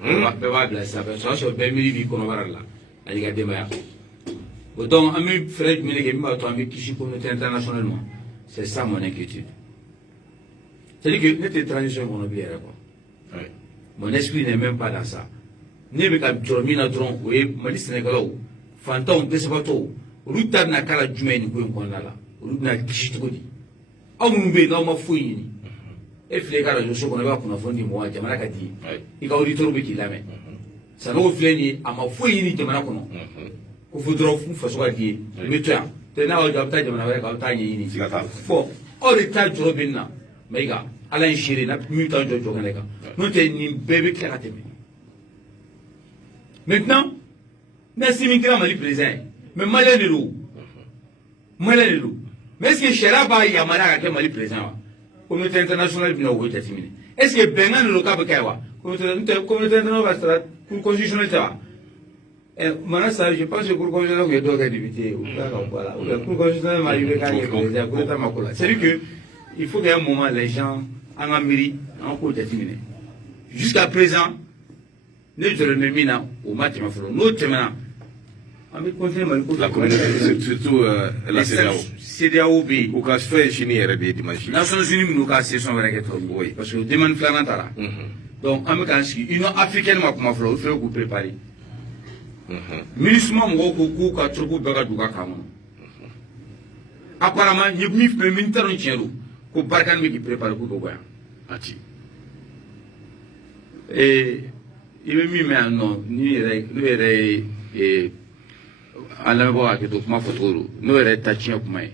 bɛɛ b'a bila sira fɛ o y'a sɔrɔ bɛɛ miiri b'i kɔnɔbara de la ani ka denbaya o donc an bɛ fɛɛrɛ jumɛn de kɛ min b'a to an bɛ kisi communauté internationale ma c'est ça mon inquiétude c'est-à-dire que ne tɛ transition kɔnɔ bi yɛrɛ quoi mon esprit n'est même pas dans ça ne bɛ ka jɔrɔ min na dɔrɔn o ye Mali sɛnɛkɛlaw fantanw dɛsɛbaatɔw olu ta bɛna k'a la jumɛn nin ko in kɔnɔna la olu bɛna kisi cogo di aw minnu bɛ yen n'aw ma foyi ɲini e filɛ i ka radio so kɔnɔ i b'a kunnafoni di mɔgɔ jamana ka di i ka auditeur bɛ k'i lamɛn Sanogo filɛ nin ye a ma foyi ɲini jamana kɔnɔ ko fo dɔrɔn n faso ka di ye n bɛ to yan tɛ n'a y'aw jɔ a bɛ taa jamana wɛrɛ kan aw bɛ taa ɲɛɲini bon aw de ta jɔrɔ bɛ nin na Mayiga Ala ye seere na min t'an jɔ jɔ kɛnɛ kan n'o tɛ nin bɛɛ bɛ tila ka tɛmɛ maintenant ne Assimi kɛra Mali président ye mais maliyɛn de don maliyɛn de don mais est ce que sariya b'a yamaruya ka kɛ Mali président wa communauté internationale bɛna o ko jateminɛ est ce que bɛnkan de don k'a bɛ kɛ wa communauté internationale b'a sara cour constitutionnelle tɛ wa maintenant ça je pense que cour constitutionnelle tun ye dɔw kɛ député ye u tila ka bɔ a la ou bien cour constitutionnelle ma arrivé k'a kɛ président coup d'état ma ko la c'est à dire que il faut qu'à un moment les gens an ka miiri an k'o jateminɛ jusqu'à présent ne jɔlen bɛ min na o ma tɛmɛ fɔlɔ n'o tɛmɛna an bɛ continuer Mali ko la communauté surtout la CEDEAO bɛ yen u ka fɛn sini yɛrɛ de ye dimanche Nations Unies minnu ka session wɛrɛ kɛ tɔn parce que demande filanan taara donc an bɛ k'an sigi Union africaine ma kuma fɔlɔ olu fɛnɛ k'u préparer MINUSMA mɔgɔw ko k'u ka troupes bɛɛ ka don u ka camp kɔnɔ apparemment n ye min militaire tiɲɛ don ko Barkhane bɛ k'i préparer k'u bɛ bɔ yan a ci i bɛ min mɛn yan nɔ n'u yɛrɛ ye an lamɛnbagaw hakɛ to kuma fɔcogo don n'o yɛrɛ ta tiɲɛ kuma ye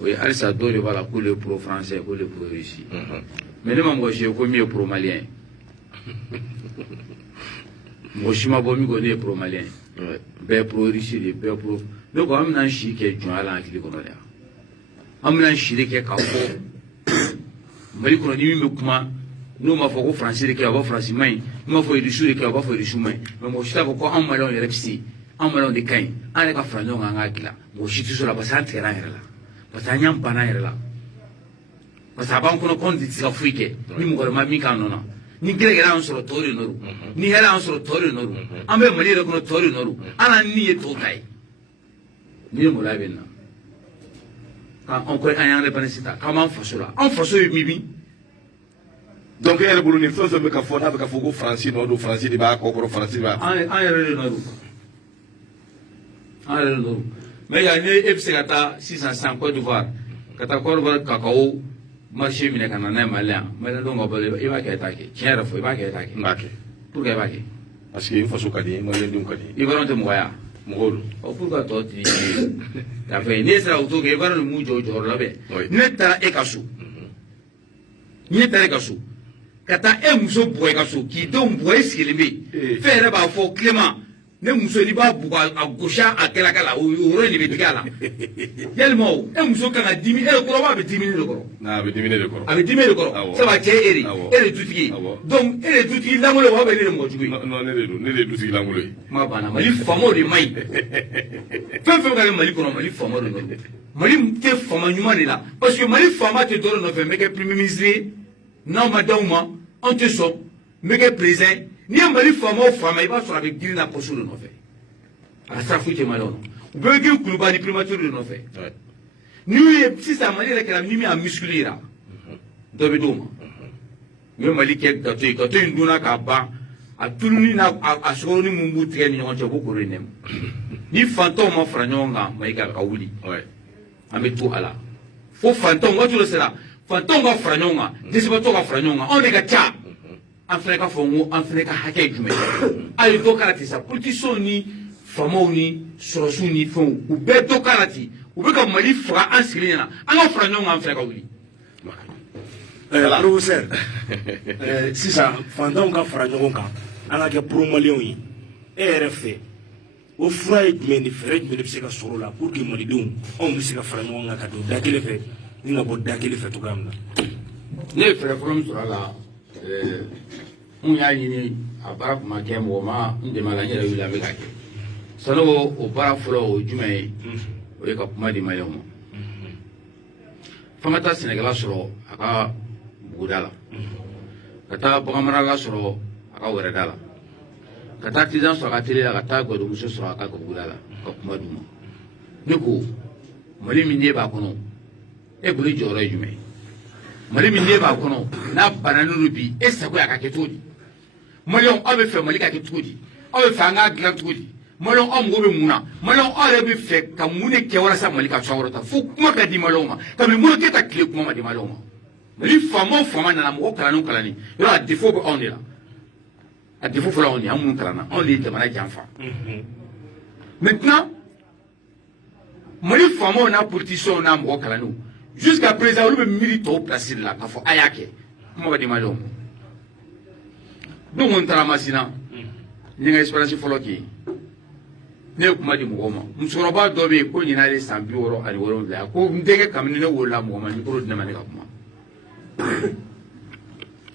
o ye halisa dɔw de b'a la ko le pro français ko le pro russie mais ne ma mɔgɔ si ye ko min ye pro malien ye mɔgɔ si ma bɔ min ko ne ye pro malien ye bɛɛ pro russie de bɛɛ pro ne ko an bɛna an si kɛ jɔnya la an hakili kɔnɔ de an bɛna an si de kɛ k'a fɔ Mali kɔnɔ ni min bɛ kuma n'o ma fɔ ko faransi de kɛ a b'a faransi ma ɲi n'o ma fɔ irisiw de kɛ a b'a fɔ irisiw ma ɲi mais mɔgɔ si t'a fɔ ko anw maliyɛnw yɛrɛ bɛ se anw maliyɛnw de ka ɲi an yɛrɛ ka fara ɲɔgɔn kan an k'a dilan mɔgɔ si tɛ sɔn o la parce que an tigɛra an yɛrɛ la parce que an y'an ban an yɛrɛ la parce que a b'an kɔnɔ ko anw tɛ se ka foyi kɛ ni mɔgɔ wɛrɛ ma min k'an nɔ na ni gɛrɛ y'an sɔrɔ tɔw de nɔ don ni hɛrɛ y'an sɔrɔ tɔw de nɔ don an bɛ Mali yɛrɛ kɔnɔ tɔw de nɔ don an n'an ni ye tɔw ta ye ni ye maloya bɛ nin na k'an ko an y'an indépendance ta k'an b'an faso la an faso ye min donc e yɛrɛ bolo ni fɛn fɛn bɛ ka fɔ n'a bɛ ka fɔ ko faransi nɔ don faransi de b'a kɔ kɔrɔ faransi b'a an yɛrɛ de nɔ don an yɛrɛ de nɔ don mais yan ni e bɛ se ka taa sisan san Côte d'Ivoire ka taa Côte d'Ivoire kakao marché minɛ ka na n'a ye Mali yan maliyɛndenw ka balo i b'a kɛ e t'a kɛ tiɲɛ yɛrɛ fɔ i b'a kɛ e t'a kɛ n b'a kɛ pourquoi i b'a kɛ parce que n faso ka di n maliyɛndenw ka di Ivoirien tɛ mɔgɔya mɔgɔw don pourquoi tɔ tɛ k'a fɛ n'e sera o to kɛ Ivoirien ninnu m'u jɔ o jɔyɔrɔ la bɛn ne taara e ka so ne taara e ka so ka taa e muso bugɔ i ka so k'i denw bugɔ e sigilen bɛ yen fɛn yɛrɛ b'a fɔ Clément ne muso n'i b'a bugɔ a gosi a kɛlaka la o yɔrɔ in de bɛ digi a la yalima o e muso kan ka dimi e kɔrɔba bɛ dimi de kɔrɔ a bɛ dimi de kɔrɔ a bɛ dimi de kɔrɔ sabu a cɛ ye e de dutigi ye donc e de dutigi lankolon wa bɛ ne de mɔgɔ jugu ye non ne de ye dutigi lankolon ye kuma banna Mali faamaw de man ɲi fɛn fɛn ka kɛ Mali kɔnɔ Mali faamaw de nɔ don Mali tɛ faama ɲuman de la parce que Mali faama tɛ dɔ nɔfɛ n bɛ kɛ premier ministre ye n'aw ma d'aw ma anw tɛ sɔn n bɛ kɛ président n'i ye Mali faama o faama i b'a sɔrɔ a bɛ girin na poste de nɔfɛ a sara foyi tɛ maliyɛnw na u bɛɛ bɛ kɛ kuluba ni primature de nɔfɛ n'u ye sisan mali yɛrɛ kɛra ni min a muscle yira dɔ bɛ d'o ma u ye mali kɛ gato ye gato in dunna k'a ban a tuluni n'a a sogoroni mun b'u tigɛ ni ɲɔgɔn cɛ u b'o koro in nɛmɛ ni fantanw ma fara ɲɔgɔn kan Mayiga ka wuli an bɛ to a la fo fantanw waati dɔ sera fantanw ka fara ɲɔgɔn kan dɛsɛbaatɔw ka fara ɲɔgɔn kan anw de ka ca an fana ka fɔ n ko an fana ka hakɛ ye jumɛn hali dɔ kɛra ten sa politiciens ni faamaw ni sɔrɔsiw ni fɛnw u bɛɛ dɔ kɛra ten u bɛ ka mali faga an sigilen ɲɛna an ka fara ɲɔgɔn kan an fana ka wuli. Professeur sisan fantanw ka fara ɲɔgɔn kan an ka kɛ pro-maliyɛnw ye e yɛrɛ fɛ o fura ye jumɛn ni fɛɛrɛ jumɛn de bɛ se ka sɔrɔ o la pour que malidenw anw bɛ se ka fara ɲɔgɔn kan ka don da kelen fɛ ni ka bɔ da kelen fɛ cogoya min na. ne ye fɛɛrɛ fɔlɔ min sɔrɔ a la n y'a ɲini a baara tun ma kɛ mɔgɔ ma n dɛmɛ a la n yɛrɛ wuli a bɛ ka kɛ sani o baara fɔlɔ o jumɛn ye o ye ka kuma di maliyɛnw ma f'an ka taa sɛnɛkɛla sɔrɔ a ka buguda la ka taa baganmarala sɔrɔ a ka wɛrɛda la ka taa artisan sɔrɔ a ka teli la ka taa gadonmuso sɔrɔ a ka buguda la ka kuma d'u ma ne ko mali min den b'a kɔnɔ e bolo jɔyɔrɔ ye jumɛn mali min den b'a kɔnɔ n'a bananen don bi e sago a ka kɛ cogo di maliyɛnw aw bɛ fɛ mali ka kɛ cogo di aw bɛ fɛ an k'a dilan cogo di maliyɛnw aw mago bɛ mun na maliyɛnw aw yɛrɛ bɛ fɛ ka mun de kɛ walasa mali ka cogoya wɛrɛ ta fo kuma ka di maliyɛnw ma kabini Modibo Keyita tile kuma ma di maliyɛnw ma mali faama o faama nana mɔgɔ kalanni o kalanni yɔrɔ a défaut bɛ anw de la a défaut fɔlɔ anw de an minnu kalanna anw de ye jamana janfa maintenant mali faamaw n'a politiciens n'a mɔgɔ kalanniw jusqu'à présent olu bɛ miiri tɔw place de la k'a fɔ a y'a kɛ kuma ka di maliyɛnw ma donc n taara Masina n ye n ka expérience fɔlɔ kɛ ne ye kuma di mɔgɔw ma musokɔrɔba dɔ bɛ yen ko ɲinan ale san 67 ko n denkɛ kabini ne wolola mɔgɔ ma micro di ne ma ne ka kuma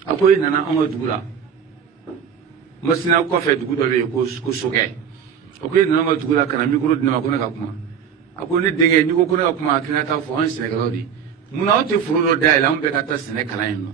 a ko e nana an ka dugu la Masina kɔfɛ dugu dɔ bɛ yen ko Sokɛ a ko e nana an ka dugu la ka na micro di ne ma ko ne ka kuma a ko ne denkɛ n'i ko ko ne ka kuma a k'i ka taa fɔ an sɛnɛkɛlaw de munna aw tɛ foro dɔ dayɛlɛ an bɛɛ ka taa sɛnɛ kalan yen nɔ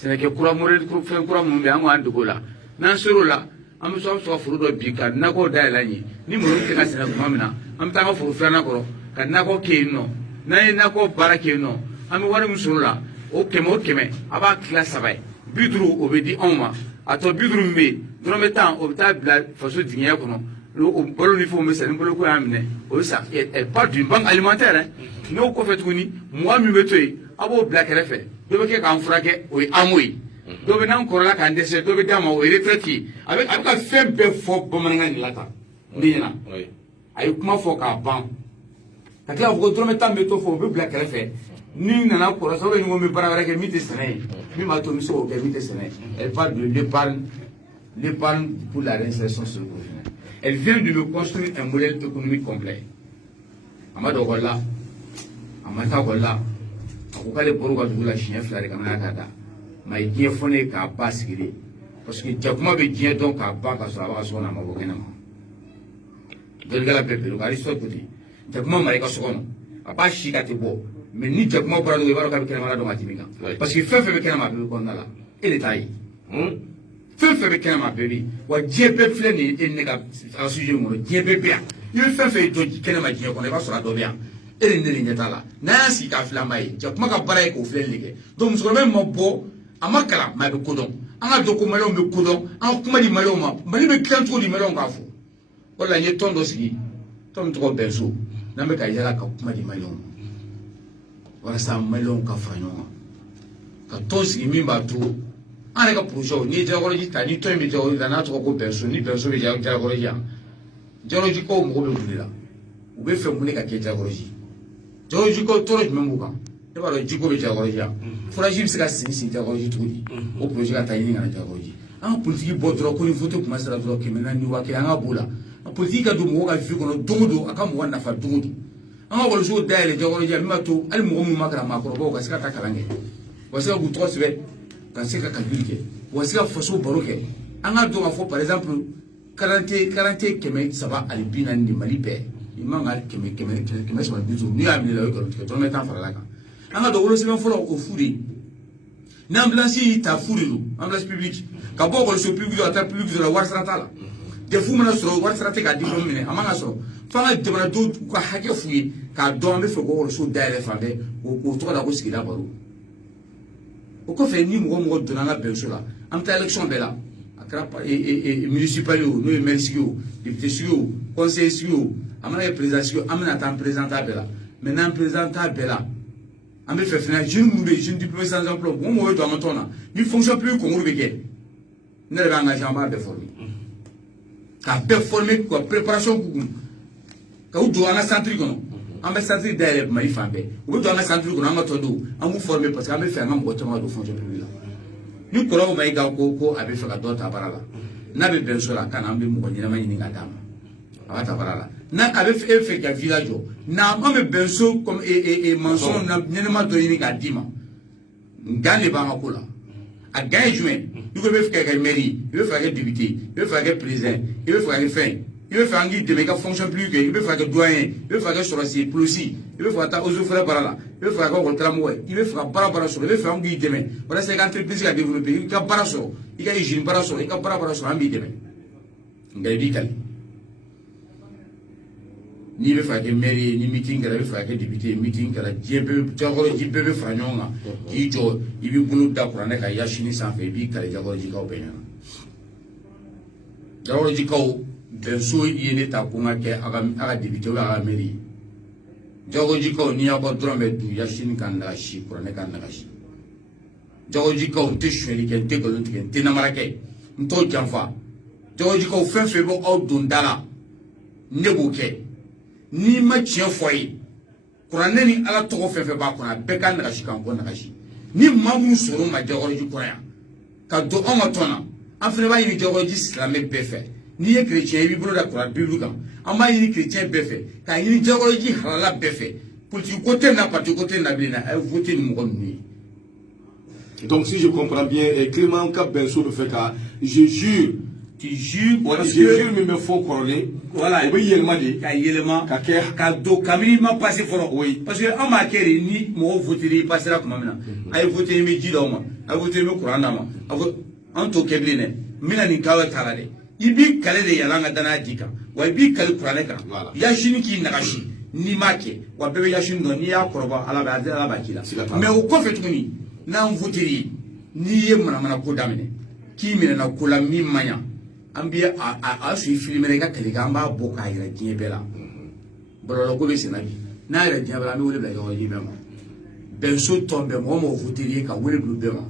sɛnɛkɛ kura fɛn kura minnu bɛ yen an k'an dege o la n'an ser'o la an bɛ sɔrɔ ka foro dɔ bi ka nakɔ dayɛlɛ an ye ni malo tɛ ka sɛnɛ tuma min na an bɛ taa an ka foro filanan kɔrɔ ka nakɔ kɛ yen nɔ n'an ye nakɔ baara kɛ yen nɔ an bɛ wari min sɔrɔ o la o kɛmɛ a b'a tila 3 ye 50 o bɛ di anw ma a tɔ 50 min bɛ yen dɔrɔmɛ 10 o bɛ taa bila faso jigiɲɛ kɔnɔ o balo ni fɛnw bɛ san ni boloko y'a minɛ o bɛ san pas d'une banque alimentaire n'o kɔfɛ tuguni 20 min bɛ to yen a b'o bila kɛrɛfɛ dɔ bɛ kɛ k'an furakɛ o ye AMO ye dɔ bɛ n'an kɔrɔla k'an dɛsɛ dɔ bɛ d'a ma o ye retraite ye a bɛ ka fɛn bɛɛ fɔ bamanankan de la tan ne ɲɛna a ye kuma fɔ k'a ban ka tila k'a fɔ ko dɔrɔmɛ 10 bɛ to fɔ o bɛ bila kɛrɛfɛ ni nana kɔrɔ sa ni ŋo bɛ baara wɛrɛ kɛ min tɛ sɛnɛ ye min b'a to n bɛ se k'o kɛ min tɛ sɛnɛ ye elle parle de l'épargne pour la réinsertion socio-professionnelle elle vient de me construire un modèle économique complet a ma don ekɔli la a ma taa ekɔli la a ko k'ale bɔra u ka dugu la siɲɛ 2 de ka na k'a da mɛ a ye diɲɛ fɔ ne ye k'a ba sigi de parce que jakuma bɛ diɲɛ dɔn k'a ban k'a sɔrɔ a b'a ka so kɔnɔ a ma bɔ kɛnɛma dɔnnikɛla bɛɛ bɛn o Aristote ko ten jakuma mara i ka so kɔnɔ a b'a si ka tɛ bɔ mais ni jakuma bɔra dɔrɔn i b'a dɔn k'a bɛ kɛnɛma la dɔn ka tɛmɛ kan parce que fɛn fɛn bɛ kɛnɛma a bɛɛ bɛ kɔnɔna la e de t'a ye fɛn fɛn bɛ kɛnɛma a bɛɛ bɛ yen wa diɲɛ bɛɛ filɛ nin ye e ni ne ka sujet in kɔnɔ diɲɛ bɛɛ bɛ yan i bɛ fɛn fɛn dɔn kɛnɛma diɲɛ kɔnɔ i b'a sɔrɔ a dɔ bɛ yan e ni ne de ɲɛ t'a la n'an y'an sigi k'a filɛ an b'a ye jakuma ka baara ye k'o filɛ nin de kɛ donc musokɔrɔba in ma bɔ a ma kalan mɛ a bɛ kodɔn an ka dɔn ko maliyɛnw bɛ kodɔn an ka kuma di maliyɛnw ma mali bɛ dilan cogo di maliyɛnw k'a fɔ o de la n ye tɔn dɔ sigi tɔn min tɔgɔ Bɛnso n'an bɛ ka yala ka kuma di maliyɛnw ma walasa maliyɛnw ka fara ɲɔgɔn kan ka tɔn sigi min b'a to an yɛrɛ ka projɛw n'i ye Jalakɔrɔji ta ni tɔn in bɛ Jalakɔrɔji la n'a tɔgɔ ko Bɛnso ni Bɛnso bɛ Jalakɔrɔji yan Jalakɔrɔjikaw mago bɛ mun de la u bɛ fɛ mun de ka kɛ Jalakɔrɔji Jalakɔrɔjikaw tɔɔrɔ jumɛn b'u kan e b'a dɔn jiko bɛ Jalakɔrɔji yan foraji bɛ se ka sigi Jalakɔrɔji cogo di o projet ka taa ɲini ka na Jalakɔrɔji an ka politique bɔ dɔrɔn ko ni vote kuma sera dɔrɔn 400 ni 1000 an ka b'o la a politique ka don mɔgɔw ka vie kɔnɔ don o don a ka mɔgɔ nafa don o don an ka wɔlɔsɔw dayɛlɛ Jalakɔrɔji min b'a to hali mɔgɔ minnu ma kalan maakɔrɔbaw ka se ka taa kalan kɛ u ka se ka k'u tɔgɔ sɛbɛn ka se ka calcul kɛ u ka se ka faso baro kɛ an ka dɔn k'a fɔ par exemple 300 ani 40 de Mali bɛɛ i man ka 350 n'i y'a minɛ la o ye nkalon tigɛ dɔrɔmɛ 10 farala kan an ka dɔn wolosɛbɛn fɔlɔ o fu de ni ambulance y'i ta fu de don ambulance publique ka bɔ école publique dɔ la taa publique dɔ la wari sara t'a la defu mana sɔrɔ wari sara tɛ ka diplôme minɛ a man ka sɔrɔ f'an ka jamanadenw ka hakɛ f'u ye k'a dɔn an bɛ fɛ k'o dayɛlɛ fan bɛɛ k'o tɔgɔ da ko sigida baro o kɔfɛ ni mɔgɔ donna an ka bɛnso la an bɛ taa élection bɛɛ la a kɛra municipal ye o n'o ye maire sigi o député sigi o conseiller sigi o a mana kɛ président sigi o an bɛna taa an président t'a bɛɛ la mais n'an président t'a bɛɛ la an bɛ fɛ fana jeune minnu bɛ yen jeune diplômé sans emploi mɔgɔ bɛ don an ka tɔn na ni fonction publique concours bɛ kɛ ne yɛrɛ bɛ engagé an b'a bɛɛ former k'a bɛɛ former ka préparation k'u kun ka u don an ka centre kɔnɔ an bɛ centre dayɛlɛ Mali fan bɛɛ u bɛ don an ka centre kɔnɔ an ka tɔn don an b'u former parce que an bɛ fɛ an ka mɔgɔ caman ka don fonction publique la ni kɔrɔw ma i ka ko a bɛ fɛ ka dɔ ta baara la n'a bɛ bɛn so la kan an bɛ mɔgɔ ɲɛnama ɲini ka d'a ma a b'a ta baara la n'a a bɛ e fɛ ka village jɔ n'a an bɛ bɛn so comme maçon na ɲɛnama dɔ ɲini k'a d'i ma gan de b'an ka ko la a gan ye jumɛn i ko i bɛ fɛ ka kɛ mairie i bɛ fɛ ka kɛ député i bɛ fɛ ka kɛ président i bɛ fɛ ka kɛ fɛn i bɛ fɛ an k'i dɛmɛ i ka fonction publique kɛ i bɛ fɛ ka kɛ doyen i bɛ fɛ ka kɛ sɔrɔsi polisi i bɛ fɛ ka taa eaux et forêts baara la i bɛ fɛ ka kɛ école-karamɔgɔ ye i bɛ fɛ ka baara sɔrɔ i bɛ fɛ an k'i dɛmɛ walasa i ka entreprise ka développer i ka baara sɔrɔ i ka usine baara sɔrɔ i ka baara sɔrɔ an b'i dɛmɛ nka i b'i kali n'i bɛ fɛ ka kɛ maire ye ni meeting kɛra i bɛ fɛ ka kɛ député ye meeting kɛra diɲɛ bɛɛ Jakɔrɔji bɛɛ bɛ fara ɲɔgɔn kan k'i jɔ i b'i bolo da kuranɛ kan yasini sanfɛ i b'i kali Jakɔrɔjikaw bɛɛ ɲɛna Jakɔrɔjikaw bɛnso ye ne ta ko n ka kɛ a ka député ou a ka maire ye Jakɔrɔjikaw n'i y'aw ka dɔrɔn bɛ dun yasini ka nagasi kuranɛ ka nagasi Jakɔrɔjikaw n tɛ sonyɛli kɛ n tɛ nkalon tigɛ n tɛ namara kɛ n t'o janfa Jakɔrɔjikaw fɛn fɛn bɛ aw don da la ne b'o kɛ n'i ma tiɲɛ fɔ a ye kuranɛ ni ala tɔgɔ fɛn fɛn b'a kɔnɔ a bɛɛ ka nagasi k'an kɔ nagasi ni maa minnu sɔrɔ ma Jakɔrɔji kɔrɔ yan ka don anw ka tɔn na an fana b'a ɲini Jakɔrɔji silamɛ bɛɛ fɛ n'i ye chrétien i b'i bolo da kuranɛ bibilique kan an b'a ɲini chrétien bɛɛ fɛ k'a ɲini Jakɔrɔji halala bɛɛ fɛ politique ko tɛ na parti ko tɛ na bilen na a ye voté ni mɔgɔ ninnu ye. Donc si je comprends bien Clément ka bɛnso bɛ fɛ ka je jure tu jures parce que je jure min bɛ fɔ kɔrɔlen voilà o bɛ yɛlɛma de ka yɛlɛma ka kɛ ka don kabini ma passé fɔlɔ oui parce que an b'a kɛ de ni mɔgɔw voté i passera tuma min na a ye voté i bɛ ji d'aw ma a ye voté i bɛ kuran d'a ma a fɔ an t'o kɛ bilen dɛ n bɛna nin k'aw t'a la dɛ i b'i kale de yɛlɛ an ka danaya di kan wa i b'i kale kuranɛ kan yasini k'i nagasi n'i m'a kɛ wa bɛɛ bɛ yasini dɔn n'i y'a kɔrɔbɔ ala b'a k'i la mais o kɔfɛ tuguni n'an voté i n'i ye manamana ko daminɛ k'i minɛna ko la min man ɲa an bɛ a su filmé i ka kale kan an b'a bɔ k'a yɛrɛ diɲɛ bɛɛ la bɔlɔlɔ ko bɛ senna bi n'a yɛrɛ diɲɛ bɛɛ la an bɛ wele bila Jakɔrɔji bɛɛ ma bɛnso tɔn bɛɛ mɔgɔ mɔgɔ voté i ye ka wele bila bɛɛ ma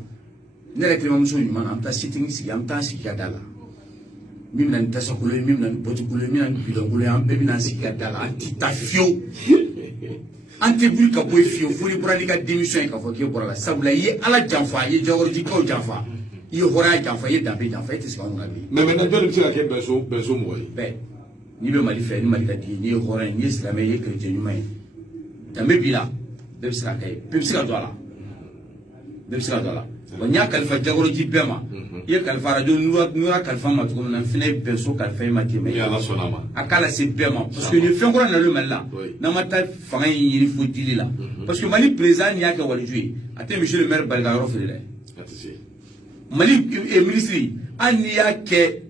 ne yɛrɛ kilimamuso ɲuman na an bɛ taa sitting sigi an bɛ taa sigi ka da la min bɛna ni tasakolo ye min bɛna ni bɔtikolo ye min bɛna ni bidɔnkolo ye an bɛɛ bɛna sigi ka da la an tɛ taa fiyewu an tɛ biri ka bɔ yen fiyewu fo n'i bɔra n'i ka démission ye k'a fɔ k'e bɔra la sabula i ye ala janfa i ye Jakɔrɔjikaw janfa i ye hɔrɔnya janfa i ye danbe janfa e tɛ se ka anw na bilen. mais maintenant jɔn de bɛ se ka kɛ bɛnso mɔgɔ ye. bɛɛ n'i bɛ Mali fɛ ni Mali ka di n'i ye hɔrɔn ye n'i ye silamɛ ye i ye chrétien ɲuman ye danbe b'i la bɛɛ bɛ se ka kɛ bɛɛ bɛ se ka don a la bɛɛ bɛ se ka don a la wa n y'a kalifa Jakɔrɔji bɛɛ ma i ye kalifa radio n'u y'a kalifa ma cogo min na n fana ye bɛnso kalifa i ma ten mais ala sɔnna a ma a k'a lase bɛɛ ma parce que nin fɛn kura nalen Mali la n'an ma taa fanga in ɲini fo dili la parce que Mali président n'i y'a kɛ waliju ye a tɛ monsieur le maire bali ka yɔrɔ feere dɛ Mali ministre hali n'i y'a kɛ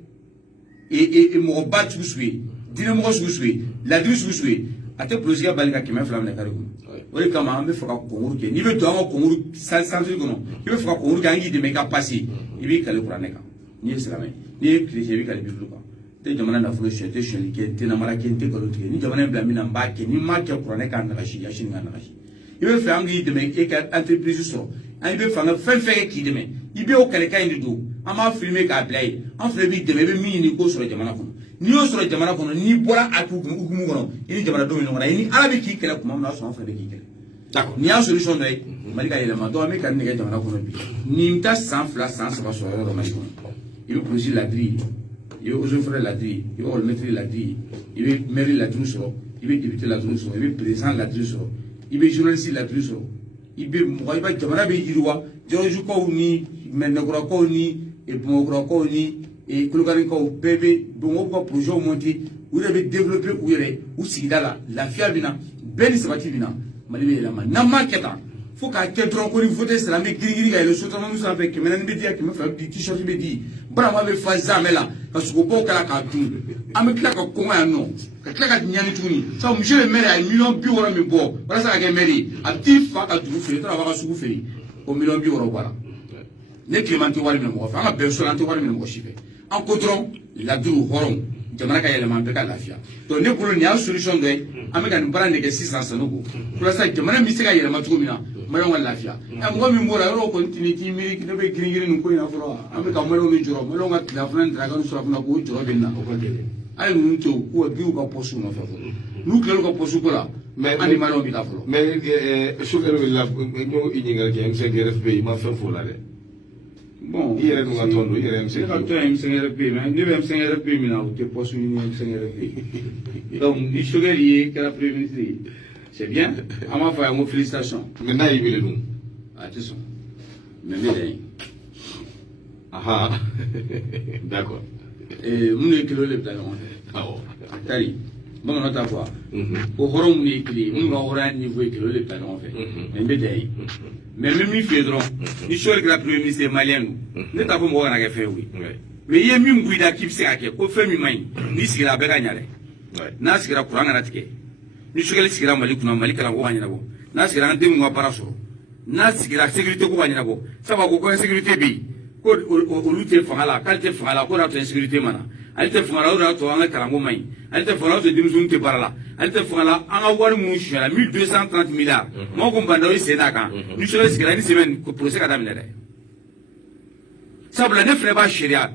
mɔgɔba sugu sugu ye diinɛmɔgɔ sugu sugu ye ladiri sugu sugu ye a tɛ polisi ka bali ka 200 minɛ kare kɔnɔ o de kama an bɛ fɛ ka concours kɛ n'i bɛ don an ka concours centre kɔnɔ i bɛ fɛ ka concours kɛ an k'i dɛmɛ i ka passe i b'i kale kuranɛ kan n'i ye silamɛ n'i ye chrétien i b'i kale bibilique kan n tɛ jamana nafolo suɲɛ n tɛ suɲɛli kɛ n tɛ namara kɛ n tɛ nkalon tigɛ ni jamana in bila min na n b'a kɛ n'i m'a kɛ kuranɛ k'a nagasi yasini k'a nagasi i bɛ fɛ an k'i dɛmɛ e ka entreprise sɔrɔ an bɛ fanga fɛn fɛn kɛ k'i dɛmɛ i bɛ o kalekan in de don an b'a filmer k'a bila ye an fana b'i dɛmɛ i bɛ min ɲini k'o sɔrɔ jamana kɔnɔ n'i y'o sɔrɔ jamana kɔnɔ n'i bɔra a hukumu kɔnɔ i ni jamanadenw bɛ ɲɔgɔn na i ni ala bɛ k'i kɛlɛ tuma min na a sɔrɔ an fana bɛ k'i kɛlɛ d'accord n'i y'a solution dɔ ye Mali ka yɛlɛma donc an bɛ ka nin kɛ jamana kɔnɔ bi nin bɛ taa san 2 san 3 sɔrɔ yɔrɔ dɔ Mali kɔnɔ i bɛ polisi ladiri i bɛ eaux et forêts ladiri i bɛ école maître ladiri i bɛ maire ladiri sɔrɔ i bɛ député ladiri sɔrɔ i bɛ président ladiri sɔrɔ i bɛ journaliste ladiri sɔrɔ i bɛ mɔgɔ i bɛ jamana bɛ yiriwa Jakɔrɔjikaw ni Mɛnɛkɔrɔkaw ni Bamakɔkaw ni Kolokanikaw bɛɛ bɛ Bamakɔ ka projet monter u yɛrɛ bɛ développer u yɛrɛ u sigida la lafiya bɛ na bɛɛ ni sabati bɛ na Mali bɛ yɛlɛma n'an m'a kɛ tan faut k'a kɛ dɔrɔn ko ni voté sera an bɛ girin ka yɛlɛ sotarama sanfɛ 400 bɛ di yan 200 bɛ di t-shirt bɛ di barama bɛ fa zamɛ la ka sogobaw kala k'a dun an bɛ tila ka kɔngɔ yan nɔ ka tila ka ɲani tuguni sabu monsieur le maire a ye 1,600,000 min bɔ walasa ka kɛ maire ye a bɛ t'i fa ka dugu feere tɔrɔ a b'a ka sugu feere o 1,600,000 bɔra ne Clément tɛ wari minɛ mɔgɔ fɛ an ka bɛn so la an tɛ wari minɛ mɔgɔ si fɛ an ko dɔrɔn laduru hɔrɔnw jamana ka yɛlɛma an bɛɛ ka lafiya donc ne bolo nin y'a solution dɔ ye an bɛ ka nin baara in de kɛ sisan Sanogo walasa jamana bɛ se ka yɛlɛma cogo min na maliyɛnw ka lafiya mɔgɔ min bɔra yɔrɔ kɔni tini k'i miiri ne bɛ girin nin ko in na fɔlɔ an bɛ ka maliyɛnw de jɔrɔ maliyɛnw ka tilafana ni daraka ni surafana k'o jɔrɔ bɛ na o ka gɛlɛn a ye ninnu to k'u ka ka poste nɔfɛ fɔlɔ n'u tilal'u ka poste ko la an ni maliyɛnw bɛ taa fɔlɔ mais chauffeur bɛ la n'o ɲininkali kɛ MCRFP i ma fɛn f'o la dɛ bon i yɛrɛ dun ka tɔn don i yɛrɛ ne ka tɔn ye MCRFP mais ne bɛ MCRFP min na o tɛ poste ɲini MCRFP donc ni chauffeur ye kɛra premier ministre ye c'est bien an b'a fɔ a ye n ko félicitations mais n'a y'i wele dun a tɛ sɔn mais ne yɛrɛ ye d'accord minnu ye kilo de bɛ taa ɲɔgɔn fɛ awɔ a tari bamananw ta fɔ ko hɔrɔn minnu ye kelen ye minnu ka hɔrɔnya niveau ye kelen o de bɛ taa ɲɔgɔn fɛ mais n bɛ dan ye mais n bɛ min f'i ye dɔrɔn ni chauffeur kɛra premier ministre ye maliyɛn don ne t'a fɔ mɔgɔ kana kɛ fɛn ye mais i ye min bɔ i da k'i bɛ se ka kɛ ko fɛn min man ɲi n'i sigira a bɛɛ ka ɲa dɛ n'a sigira kuran kana tigɛ ni sogɛli sigira Mali kunna Mali kalanko ka ɲɛnabɔ n'a sigira an denw ka baara sɔrɔ n'a sigira sécurité ko ka ɲɛnabɔ sabu ko insécurité bɛ yen ko olu tɛ fanga la k'ale tɛ fanga la ko n'a to insécurité ma na ale tɛ fanga la o de y'a to an ka kalanko man ɲi ale tɛ fanga la o de y'a to denmisɛnninw tɛ baara la ale tɛ fanga la an ka wari minnu sonyala 1230 milliards mɔgɔw ko Bandaw i sen d'a kan ni sogɛli sigira ni semaine procès ka daminɛ dɛ sabula ne fana b'a sariya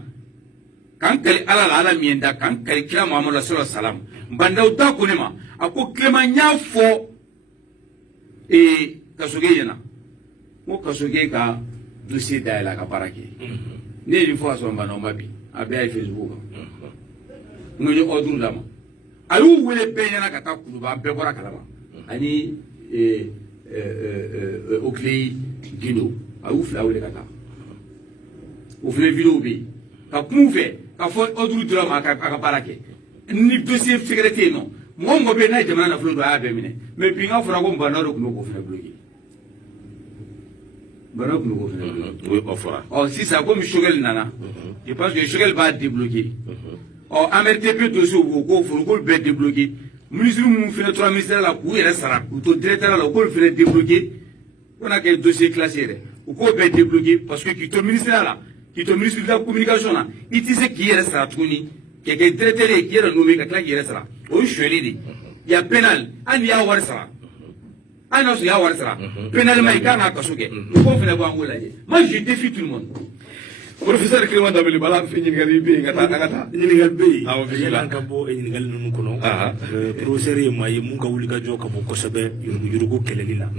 k'an kali ala la ala min da k'an kali kira Muhammadu sallallahu alaihi wasallam Bandaw ta ko ne ma a ko Clément n y'a fɔ Kasoge ɲɛna ko Kasoge ka dossier dayɛlɛ a ka baara kɛ ne ye nin fɔ ka sɔrɔ Bandaw ma bi a bɛɛ ye Facebook kan n ko n ye ordre d'a ma a y'u wele bɛɛ ɲɛna ka taa Kuluba an bɛɛ bɔra kalama ani Okilei Gindo a y'u fila wele ka taa o fana vidéo bɛ yen ka kuma u fɛ ka fɔ ordre dira ma a ka baara kɛ ni dossier fɛgɛrɛ tɛ yen nɔ mɔgɔ mɔgɔ bɛ yen n'a ye jamana nafolo don a y'a bɛɛ minɛ mais bi n ka fɔra ko Bandaw de tun bɛ k'o fana bloqué Bandaw tun bɛ k'o fana bloqué o fɔra sisan komi sogɛli nana je pense que sogɛli b'a débloqué MRTP dossier u k'o fɔ k'olu bɛɛ débloqué ministre minnu fana tora ministère la k'u yɛrɛ sara k'u to directeur la u k'olu fana débloqué ko n'a kɛ dossier classé yɛrɛ u k'o bɛɛ débloqué parce que k'i to ministère la k'i to ministre de la communication na i tɛ se k'i yɛrɛ sara tuguni k'a kɛ directeur ye k'i yɛrɛ nommé ka tila k'i yɛrɛ sara o ye sonyali de ye il y a pénal hali n'i y'a wari sara hali n'a sɔrɔ i y'a wari sara pénalement i kan ka kaso kɛ o k'o fana bɔ an k'o lajɛ moi je défie tout le monde. Professeur Clément Dambélé bala an fɛ ɲininkali bɛ yen ka taa an ka taa ɲininkali bɛ yen awɔ bisimilah an ka bɔ ɲininkali ninnu kɔnɔ professeur ye maa ye mun ka wuli ka jɔ ka bɔ kosɛbɛ yurugu kɛlɛli la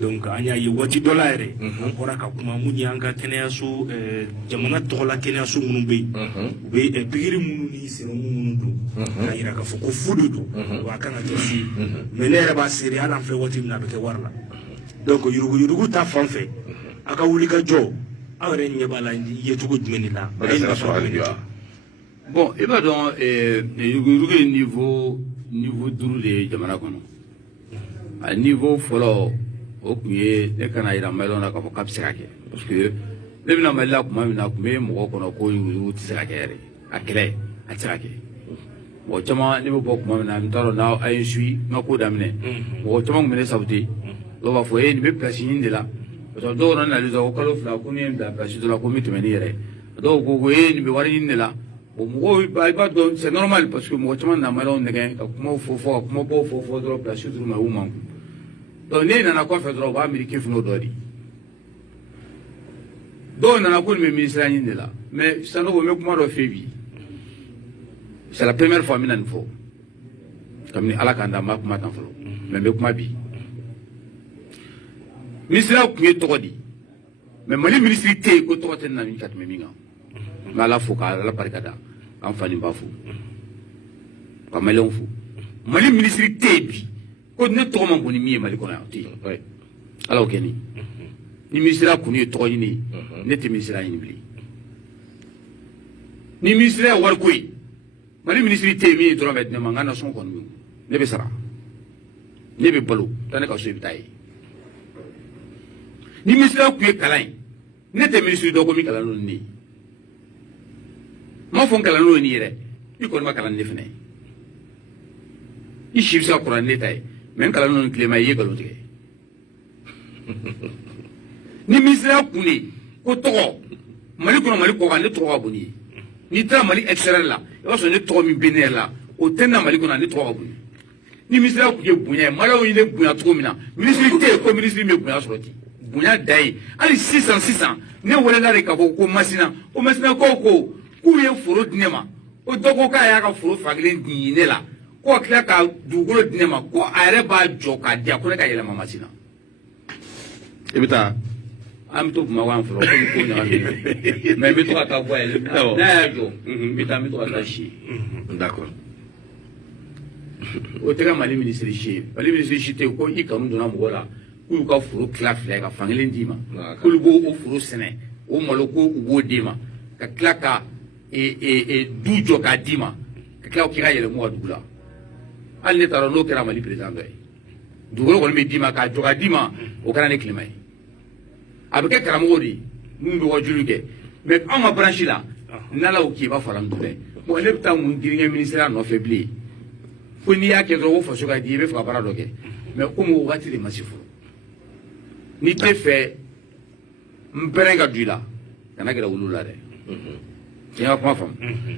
donc an y'a ye waati dɔ la yɛrɛ an bɔra ka kuma mun ye an ka kɛnɛyaso jamana tɔgɔla kɛnɛyaso minnu bɛ yen u bɛ pikiri minnu ni serumu minnu don k'a jira k'a fɔ ko fu de don wa a kan ka kɛ fu ye mais ne yɛrɛ b'a seere hali an fɛ waati min na a bɛ kɛ wari la donc yurugu ta fan fɛ a ka wuli ka jɔ aw yɛrɛ ɲɛ b'a la yecogo jumɛn de la bon i b'a dɔn yurugu ye niveau 5 de ye jamana kɔnɔ a niveau fɔlɔ o tun ye ne kana yira maliyɛnw na k'a fɔ k'a bɛ se ka kɛ parce que ne bɛna Mali la tuma min na a tun bɛ mɔgɔw kɔnɔ ko yurugu tɛ se ka kɛ yɛrɛ a kɛlɛ a tɛ se ka kɛ mɔgɔ caman ne bɛ bɔ tuma min na n t'a dɔn n'aw a ye n suit n ka ko daminɛ mɔgɔ caman tun bɛ ne sabute dɔw b'a fɔ nin bɛ place ɲini de la parce que dɔw nana nali ko kalo fila ko ni ye n bila place dɔ la ko n bɛ tɛmɛ ni yɛrɛ dɔw ko nin bɛ wari ɲini de la o mɔgɔw i b'a dɔn c'est normal parce que mɔgɔ caman na maliyɛnw nɛgɛn ka kumaw fɔ ka kumabaw fɔ dɔrɔn place d'u ma u man kun donc n'e nana kɔfɛ dɔrɔn u b'a miiri k'i fana dɔ di dɔw nana ko nin bɛ ministère ɲini de la mais Sanogo n bɛ kuma dɔ fɛ bi c'est la première fois n bɛna nin fɔ kabini Ala k'an da n ma kuma tan fɔlɔ mais n bɛ kuma bi ministère tun ye tɔgɔ di mais Mali ministre tɛ yen ko tɔgɔ tɛ na ka tɛmɛ min kan n bɛ Ala fo ka Ala barika da k'an fa ni ba fo ka maliyɛnw fo Mali ministre tɛ yen bi ko ne tɔgɔ man bon ni min ye Mali kɔnɔ yan o tɛ yen Ala y'o kɛ ne ni ministère kun ye tɔgɔ ɲini ye ne tɛ ministère ɲini bilen ni ministère ye wariko ye Mali ministre tɛ yen min ye dɔrɔn bɛ di ne ma n ka nasɔn kɔni ne bɛ sara ne bɛ balo taa ne ka so i bɛ taa ye ni ministre ku ye kalan ne tɛ ministre dɔ ko min kalan n'o ni ma fɔ n kalan n'o ni yɛrɛ i kɔni ma kalan ne fɛnɛ i si bɛ se ka kuran ne ta ye mais n kalan n'o ni tilema i ye nkalon tigɛ ni ministre kun de ko tɔgɔ mali kɔnɔ mali kɔ kan ne tɔgɔ ka bon ni ye n'i taara mali extérieur la i b'a sɔrɔ ne tɔgɔ min bɛ ne yɛrɛ la o tɛ na mali kɔnɔ ne tɔgɔ ka bon ni ministre kun ye bonya ye malaw ye ne bonya cogo min na ministre tɛ yen ko ministre bɛ bonya sɔrɔ ten bonya da ye hali sisan ne welela de ka fɔ ko masina o masina ko k'u ye foro di ne ma o dɔ ko k'a y'a ka foro fankelen di ne la ko ka tila ka dugukolo di ne ma ko a yɛrɛ b'a jɔ k'a di yan ko ne ka yɛlɛma masina i bɛ taa an bɛ to kuma wa fɔlɔ ko ɲagami mais n bɛ to ka taa bɔ yen n'a y'a jɔ n bɛ taa to ka taa si d'accord o tɛ ka mali minisiri si ye mali minisiri si tɛ yen ko i kanu donna mɔgɔ la k'u ka foro tila fila ye ka fankelen d'i ma k'olu b'o foro sɛnɛ o malo ko u b'o d'i ma ka tila ka du jɔ k'a d'i ma ka tila k'i ka yɛlɛm'u ka dugu la hali ne taara n'o kɛra mali président dɔ ye dugukolo kɔni bɛ d'i ma k'a jɔ k'a d'i ma o kɛra ne tilema ye a bɛ kɛ karamɔgɔw de ye minnu bɛ wajulu kɛ mais anw ka branche la n'ala y'o k'i b'a fɔ alhamdulilayi bon ne bɛ taa mun girinkɛ ministère nɔfɛ bilen ko n'i y'a kɛ dɔrɔn ko faso ka di i bɛ fɛ ka baara dɔ kɛ mais komi o waati de ma se fɔlɔ n'i tɛ fɛ n pɛrɛn ka don i la kana gɛrɛ wulu la dɛ i y'a kuma faamu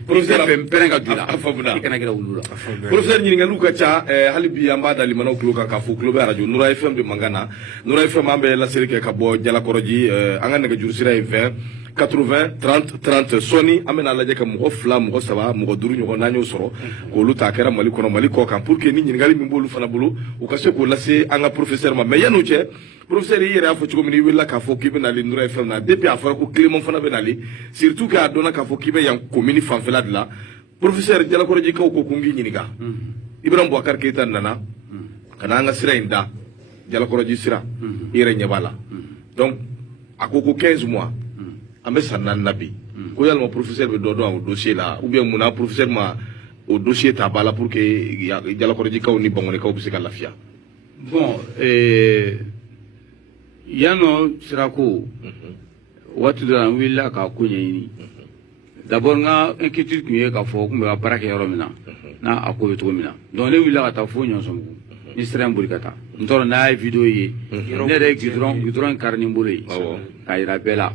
professeur fɛ n pɛrɛn ka don i la i kana gɛrɛ wulu la professeur ɲininkaliw ka ca hali bi an b'a da limanaw tulo kan k'a fɔ tulo bɛ radio Nura FM de mankan na Nura FM an bɛ laseli kɛ ka bɔ Jalakɔrɔji an ka nɛgɛjuru sira ye 20 80 30 30 sɔɔni an bɛna lajɛ ka mɔgɔ 2 mɔgɔ 3 mɔgɔ 5 ɲɔgɔn n'an y'o sɔrɔ k'olu ta a kɛra mali kɔnɔ mali kɔ kan pour que ni ɲininkali min b'olu fana bolo u ka se k'o lase an ka professeur ma mais yan'o cɛ professeur i yɛrɛ y'a fɔ cogo min i wulila k'a fɔ k'i bɛ nali Nura FM na depuis a fɔra ko Clément fana bɛ nali surtout k'a dɔnna k'a fɔ k'i bɛ yan commune fanfɛla de la professeur Jalakɔrɔjikaw ko n k'i ɲininka Ibrahim Boubacar Keita nana ka na an ka sira in da Jalakɔrɔji sira i yɛrɛ ɲɛ b'a la donc a ko 15 mois an bɛ san 4 na bi ko yalima professeur bɛ dɔ dɔn o dossier la ou bien munna professeur ma o dossier ta ba la pour que Jalakɔrɔjikaw ni Baŋɔnikaw bɛ se ka lafiya bon yanɔ sirako waati dɔ la n wulila k'a ko ɲɛɲini d'abord n ka inquiétude tun ye k'a fɔ n tun bɛ ka baara kɛ yɔrɔ min na n'a a ko bɛ cogo min na donc ne wulila ka taa fo Ɲɔsɔnbugu ni sira in boli ka taa n tɔrɔ n'a ye vidéo ye ne yɛrɛ ye goudron kari ni n bolo ye k'a yira bɛɛ la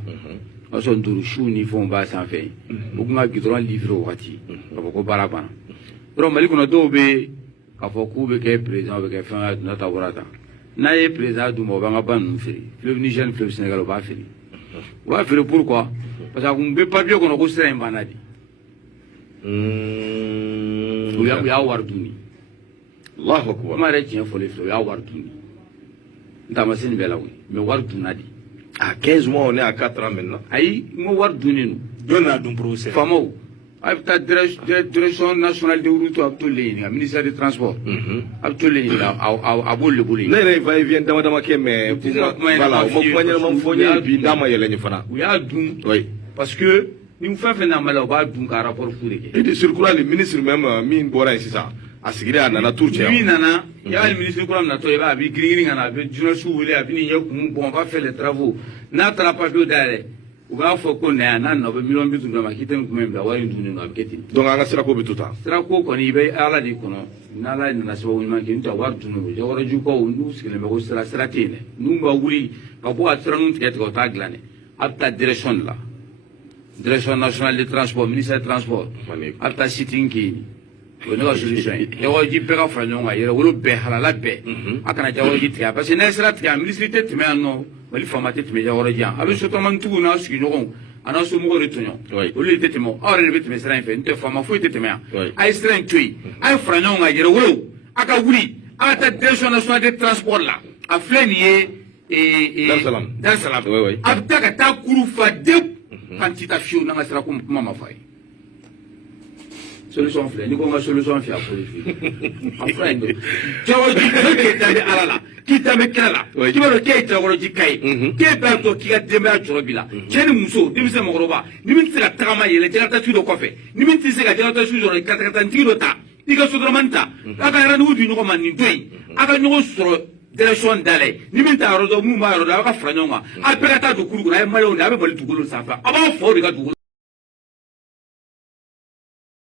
o y'a sɔrɔ nturusiw ni fɛnw b'a sanfɛ u tun ka goudron livré o wagati k'a fɔ ko baara banna yɔrɔ mali kɔnɔ dɔw bɛ k'a fɔ k'u bɛ kɛ président u bɛ kɛ fɛn wɛrɛ donna ta bɔra tan n'a ye président d'u ma u b'an ka ba ninnu feere fleuve Niger ni fleuve Sénégal u b'a feere pourquoi parce que a kun bɛ papier kɔnɔ ko sira in banna de u y'a wari dun Allahu akbar kuma yɛrɛ tiɲɛ fɔlen filɛ u y'a wari dun n ta ma se nin bɛɛ la koyi mais wari dunna de à 15 mois on est à 4 ans maintenant ayi n ko wari dunnen jɔn n'a dun professeur faamaw a bɛ taa direction nationale des routes a bɛ t'o le ɲininka ministère des transports a bɛ t'o le ɲininka a b'o le bolo yen ne yɛrɛ va et vient dama dama kɛ mais voilà o ma kuma ɲɛnama fɔ n ye bi n'a ma yɛlɛ ɲɛ fana u y'a dun oui parce que ni fɛn fɛn n'a ma la u b'a dun ka rapport fu de kɛ et de surcroît le ministre même min bɔra yen sisan a sigira a nana tour cɛ min nana i y'a ministre kura min natɔ i b'a a bɛ girin ka na a bɛ journaliste wele a bɛ nin ɲɛ kun bɔn a b'a fait les travaux n'a taara papier dayɛlɛ u b'a fɔ ko n'a nana u bɛ miliyɔn 50 d'a ma k'i tɛ nin kuma in bila wari in dunnen don a bɛ kɛ ten donc an ka sirako bɛ to tan sirako kɔni i bɛ ala de kɔnɔ n'ala nana sababu ɲuman kɛ n'o tɛ wari dunnen don Jalakɔrɔjikaw n'u sigilen bɛ ko sira tɛ yen dɛ n'u b'a wuli ka bɔ a sira ninnu tigɛ o t'a dilan dɛ a bɛ taa direction de la direction nationale des transports ministère des transports a bɛ taa sitting kɛ yen o ye ne ka solution ye Jalakɔrɔji bɛɛ ka fara ɲɔgɔn kan yɛrɛ wolo bɛɛ halala bɛɛ a kana Jalakɔrɔji tigɛ parce que n'a ye sira tigɛ a ministre tɛ tɛmɛ yan nɔ mali faama tɛ tɛmɛ Jalakɔrɔji yan a bɛ sotamatigiw n'a sigiɲɔgɔnw a n'a somɔgɔw de tɔɲɔ olu de tɛ tɛmɛ aw yɛrɛ de bɛ tɛmɛ sira in fɛ n tɛ faama foyi tɛ tɛmɛ yan a ye sira in to yen a ye fara ɲɔgɔn kan yɛrɛ wolo a ka wuli a ka taa direction nationale des transports la a filɛ nin ye Dar-Salam a bɛ taa ka taa kuru fa dewu kan ti taa fiyewu n'an ka sira ko kuma ma fɔ a ye solution filɛ ni ko n ka solution fɛ a fɔ a fura yen don Jalakɔrɔji k'e ta bɛ ala la k'i ta bɛ kira la k'i b'a dɔn k'e ye Jalakɔrɔji ka ye k'e b'a dɔn k'i ka denbaya jɔrɔ b'i la cɛ ni muso denmisɛn mɔgɔkɔrɔba ni min tɛ se ka tagama yɛlɛ Jakarta dɔ kɔfɛ ni min tɛ se ka Jakarta sɔrɔ katakatantigi dɔ ta i ka sotaramani ta a ka rendez-vous di ɲɔgɔn ma nin don in a ka ɲɔgɔn sɔrɔ direction dale ni min ta yɔrɔ dɔn mun b'a yɔrɔ dɔn a bɛ ka fara ɲɔgɔn kan a bɛɛ ka taa don kuru kɔnɔ a ye maillot a bɛ bali dugukolo sanfɛ a b'a fɔ o de ka dugukolo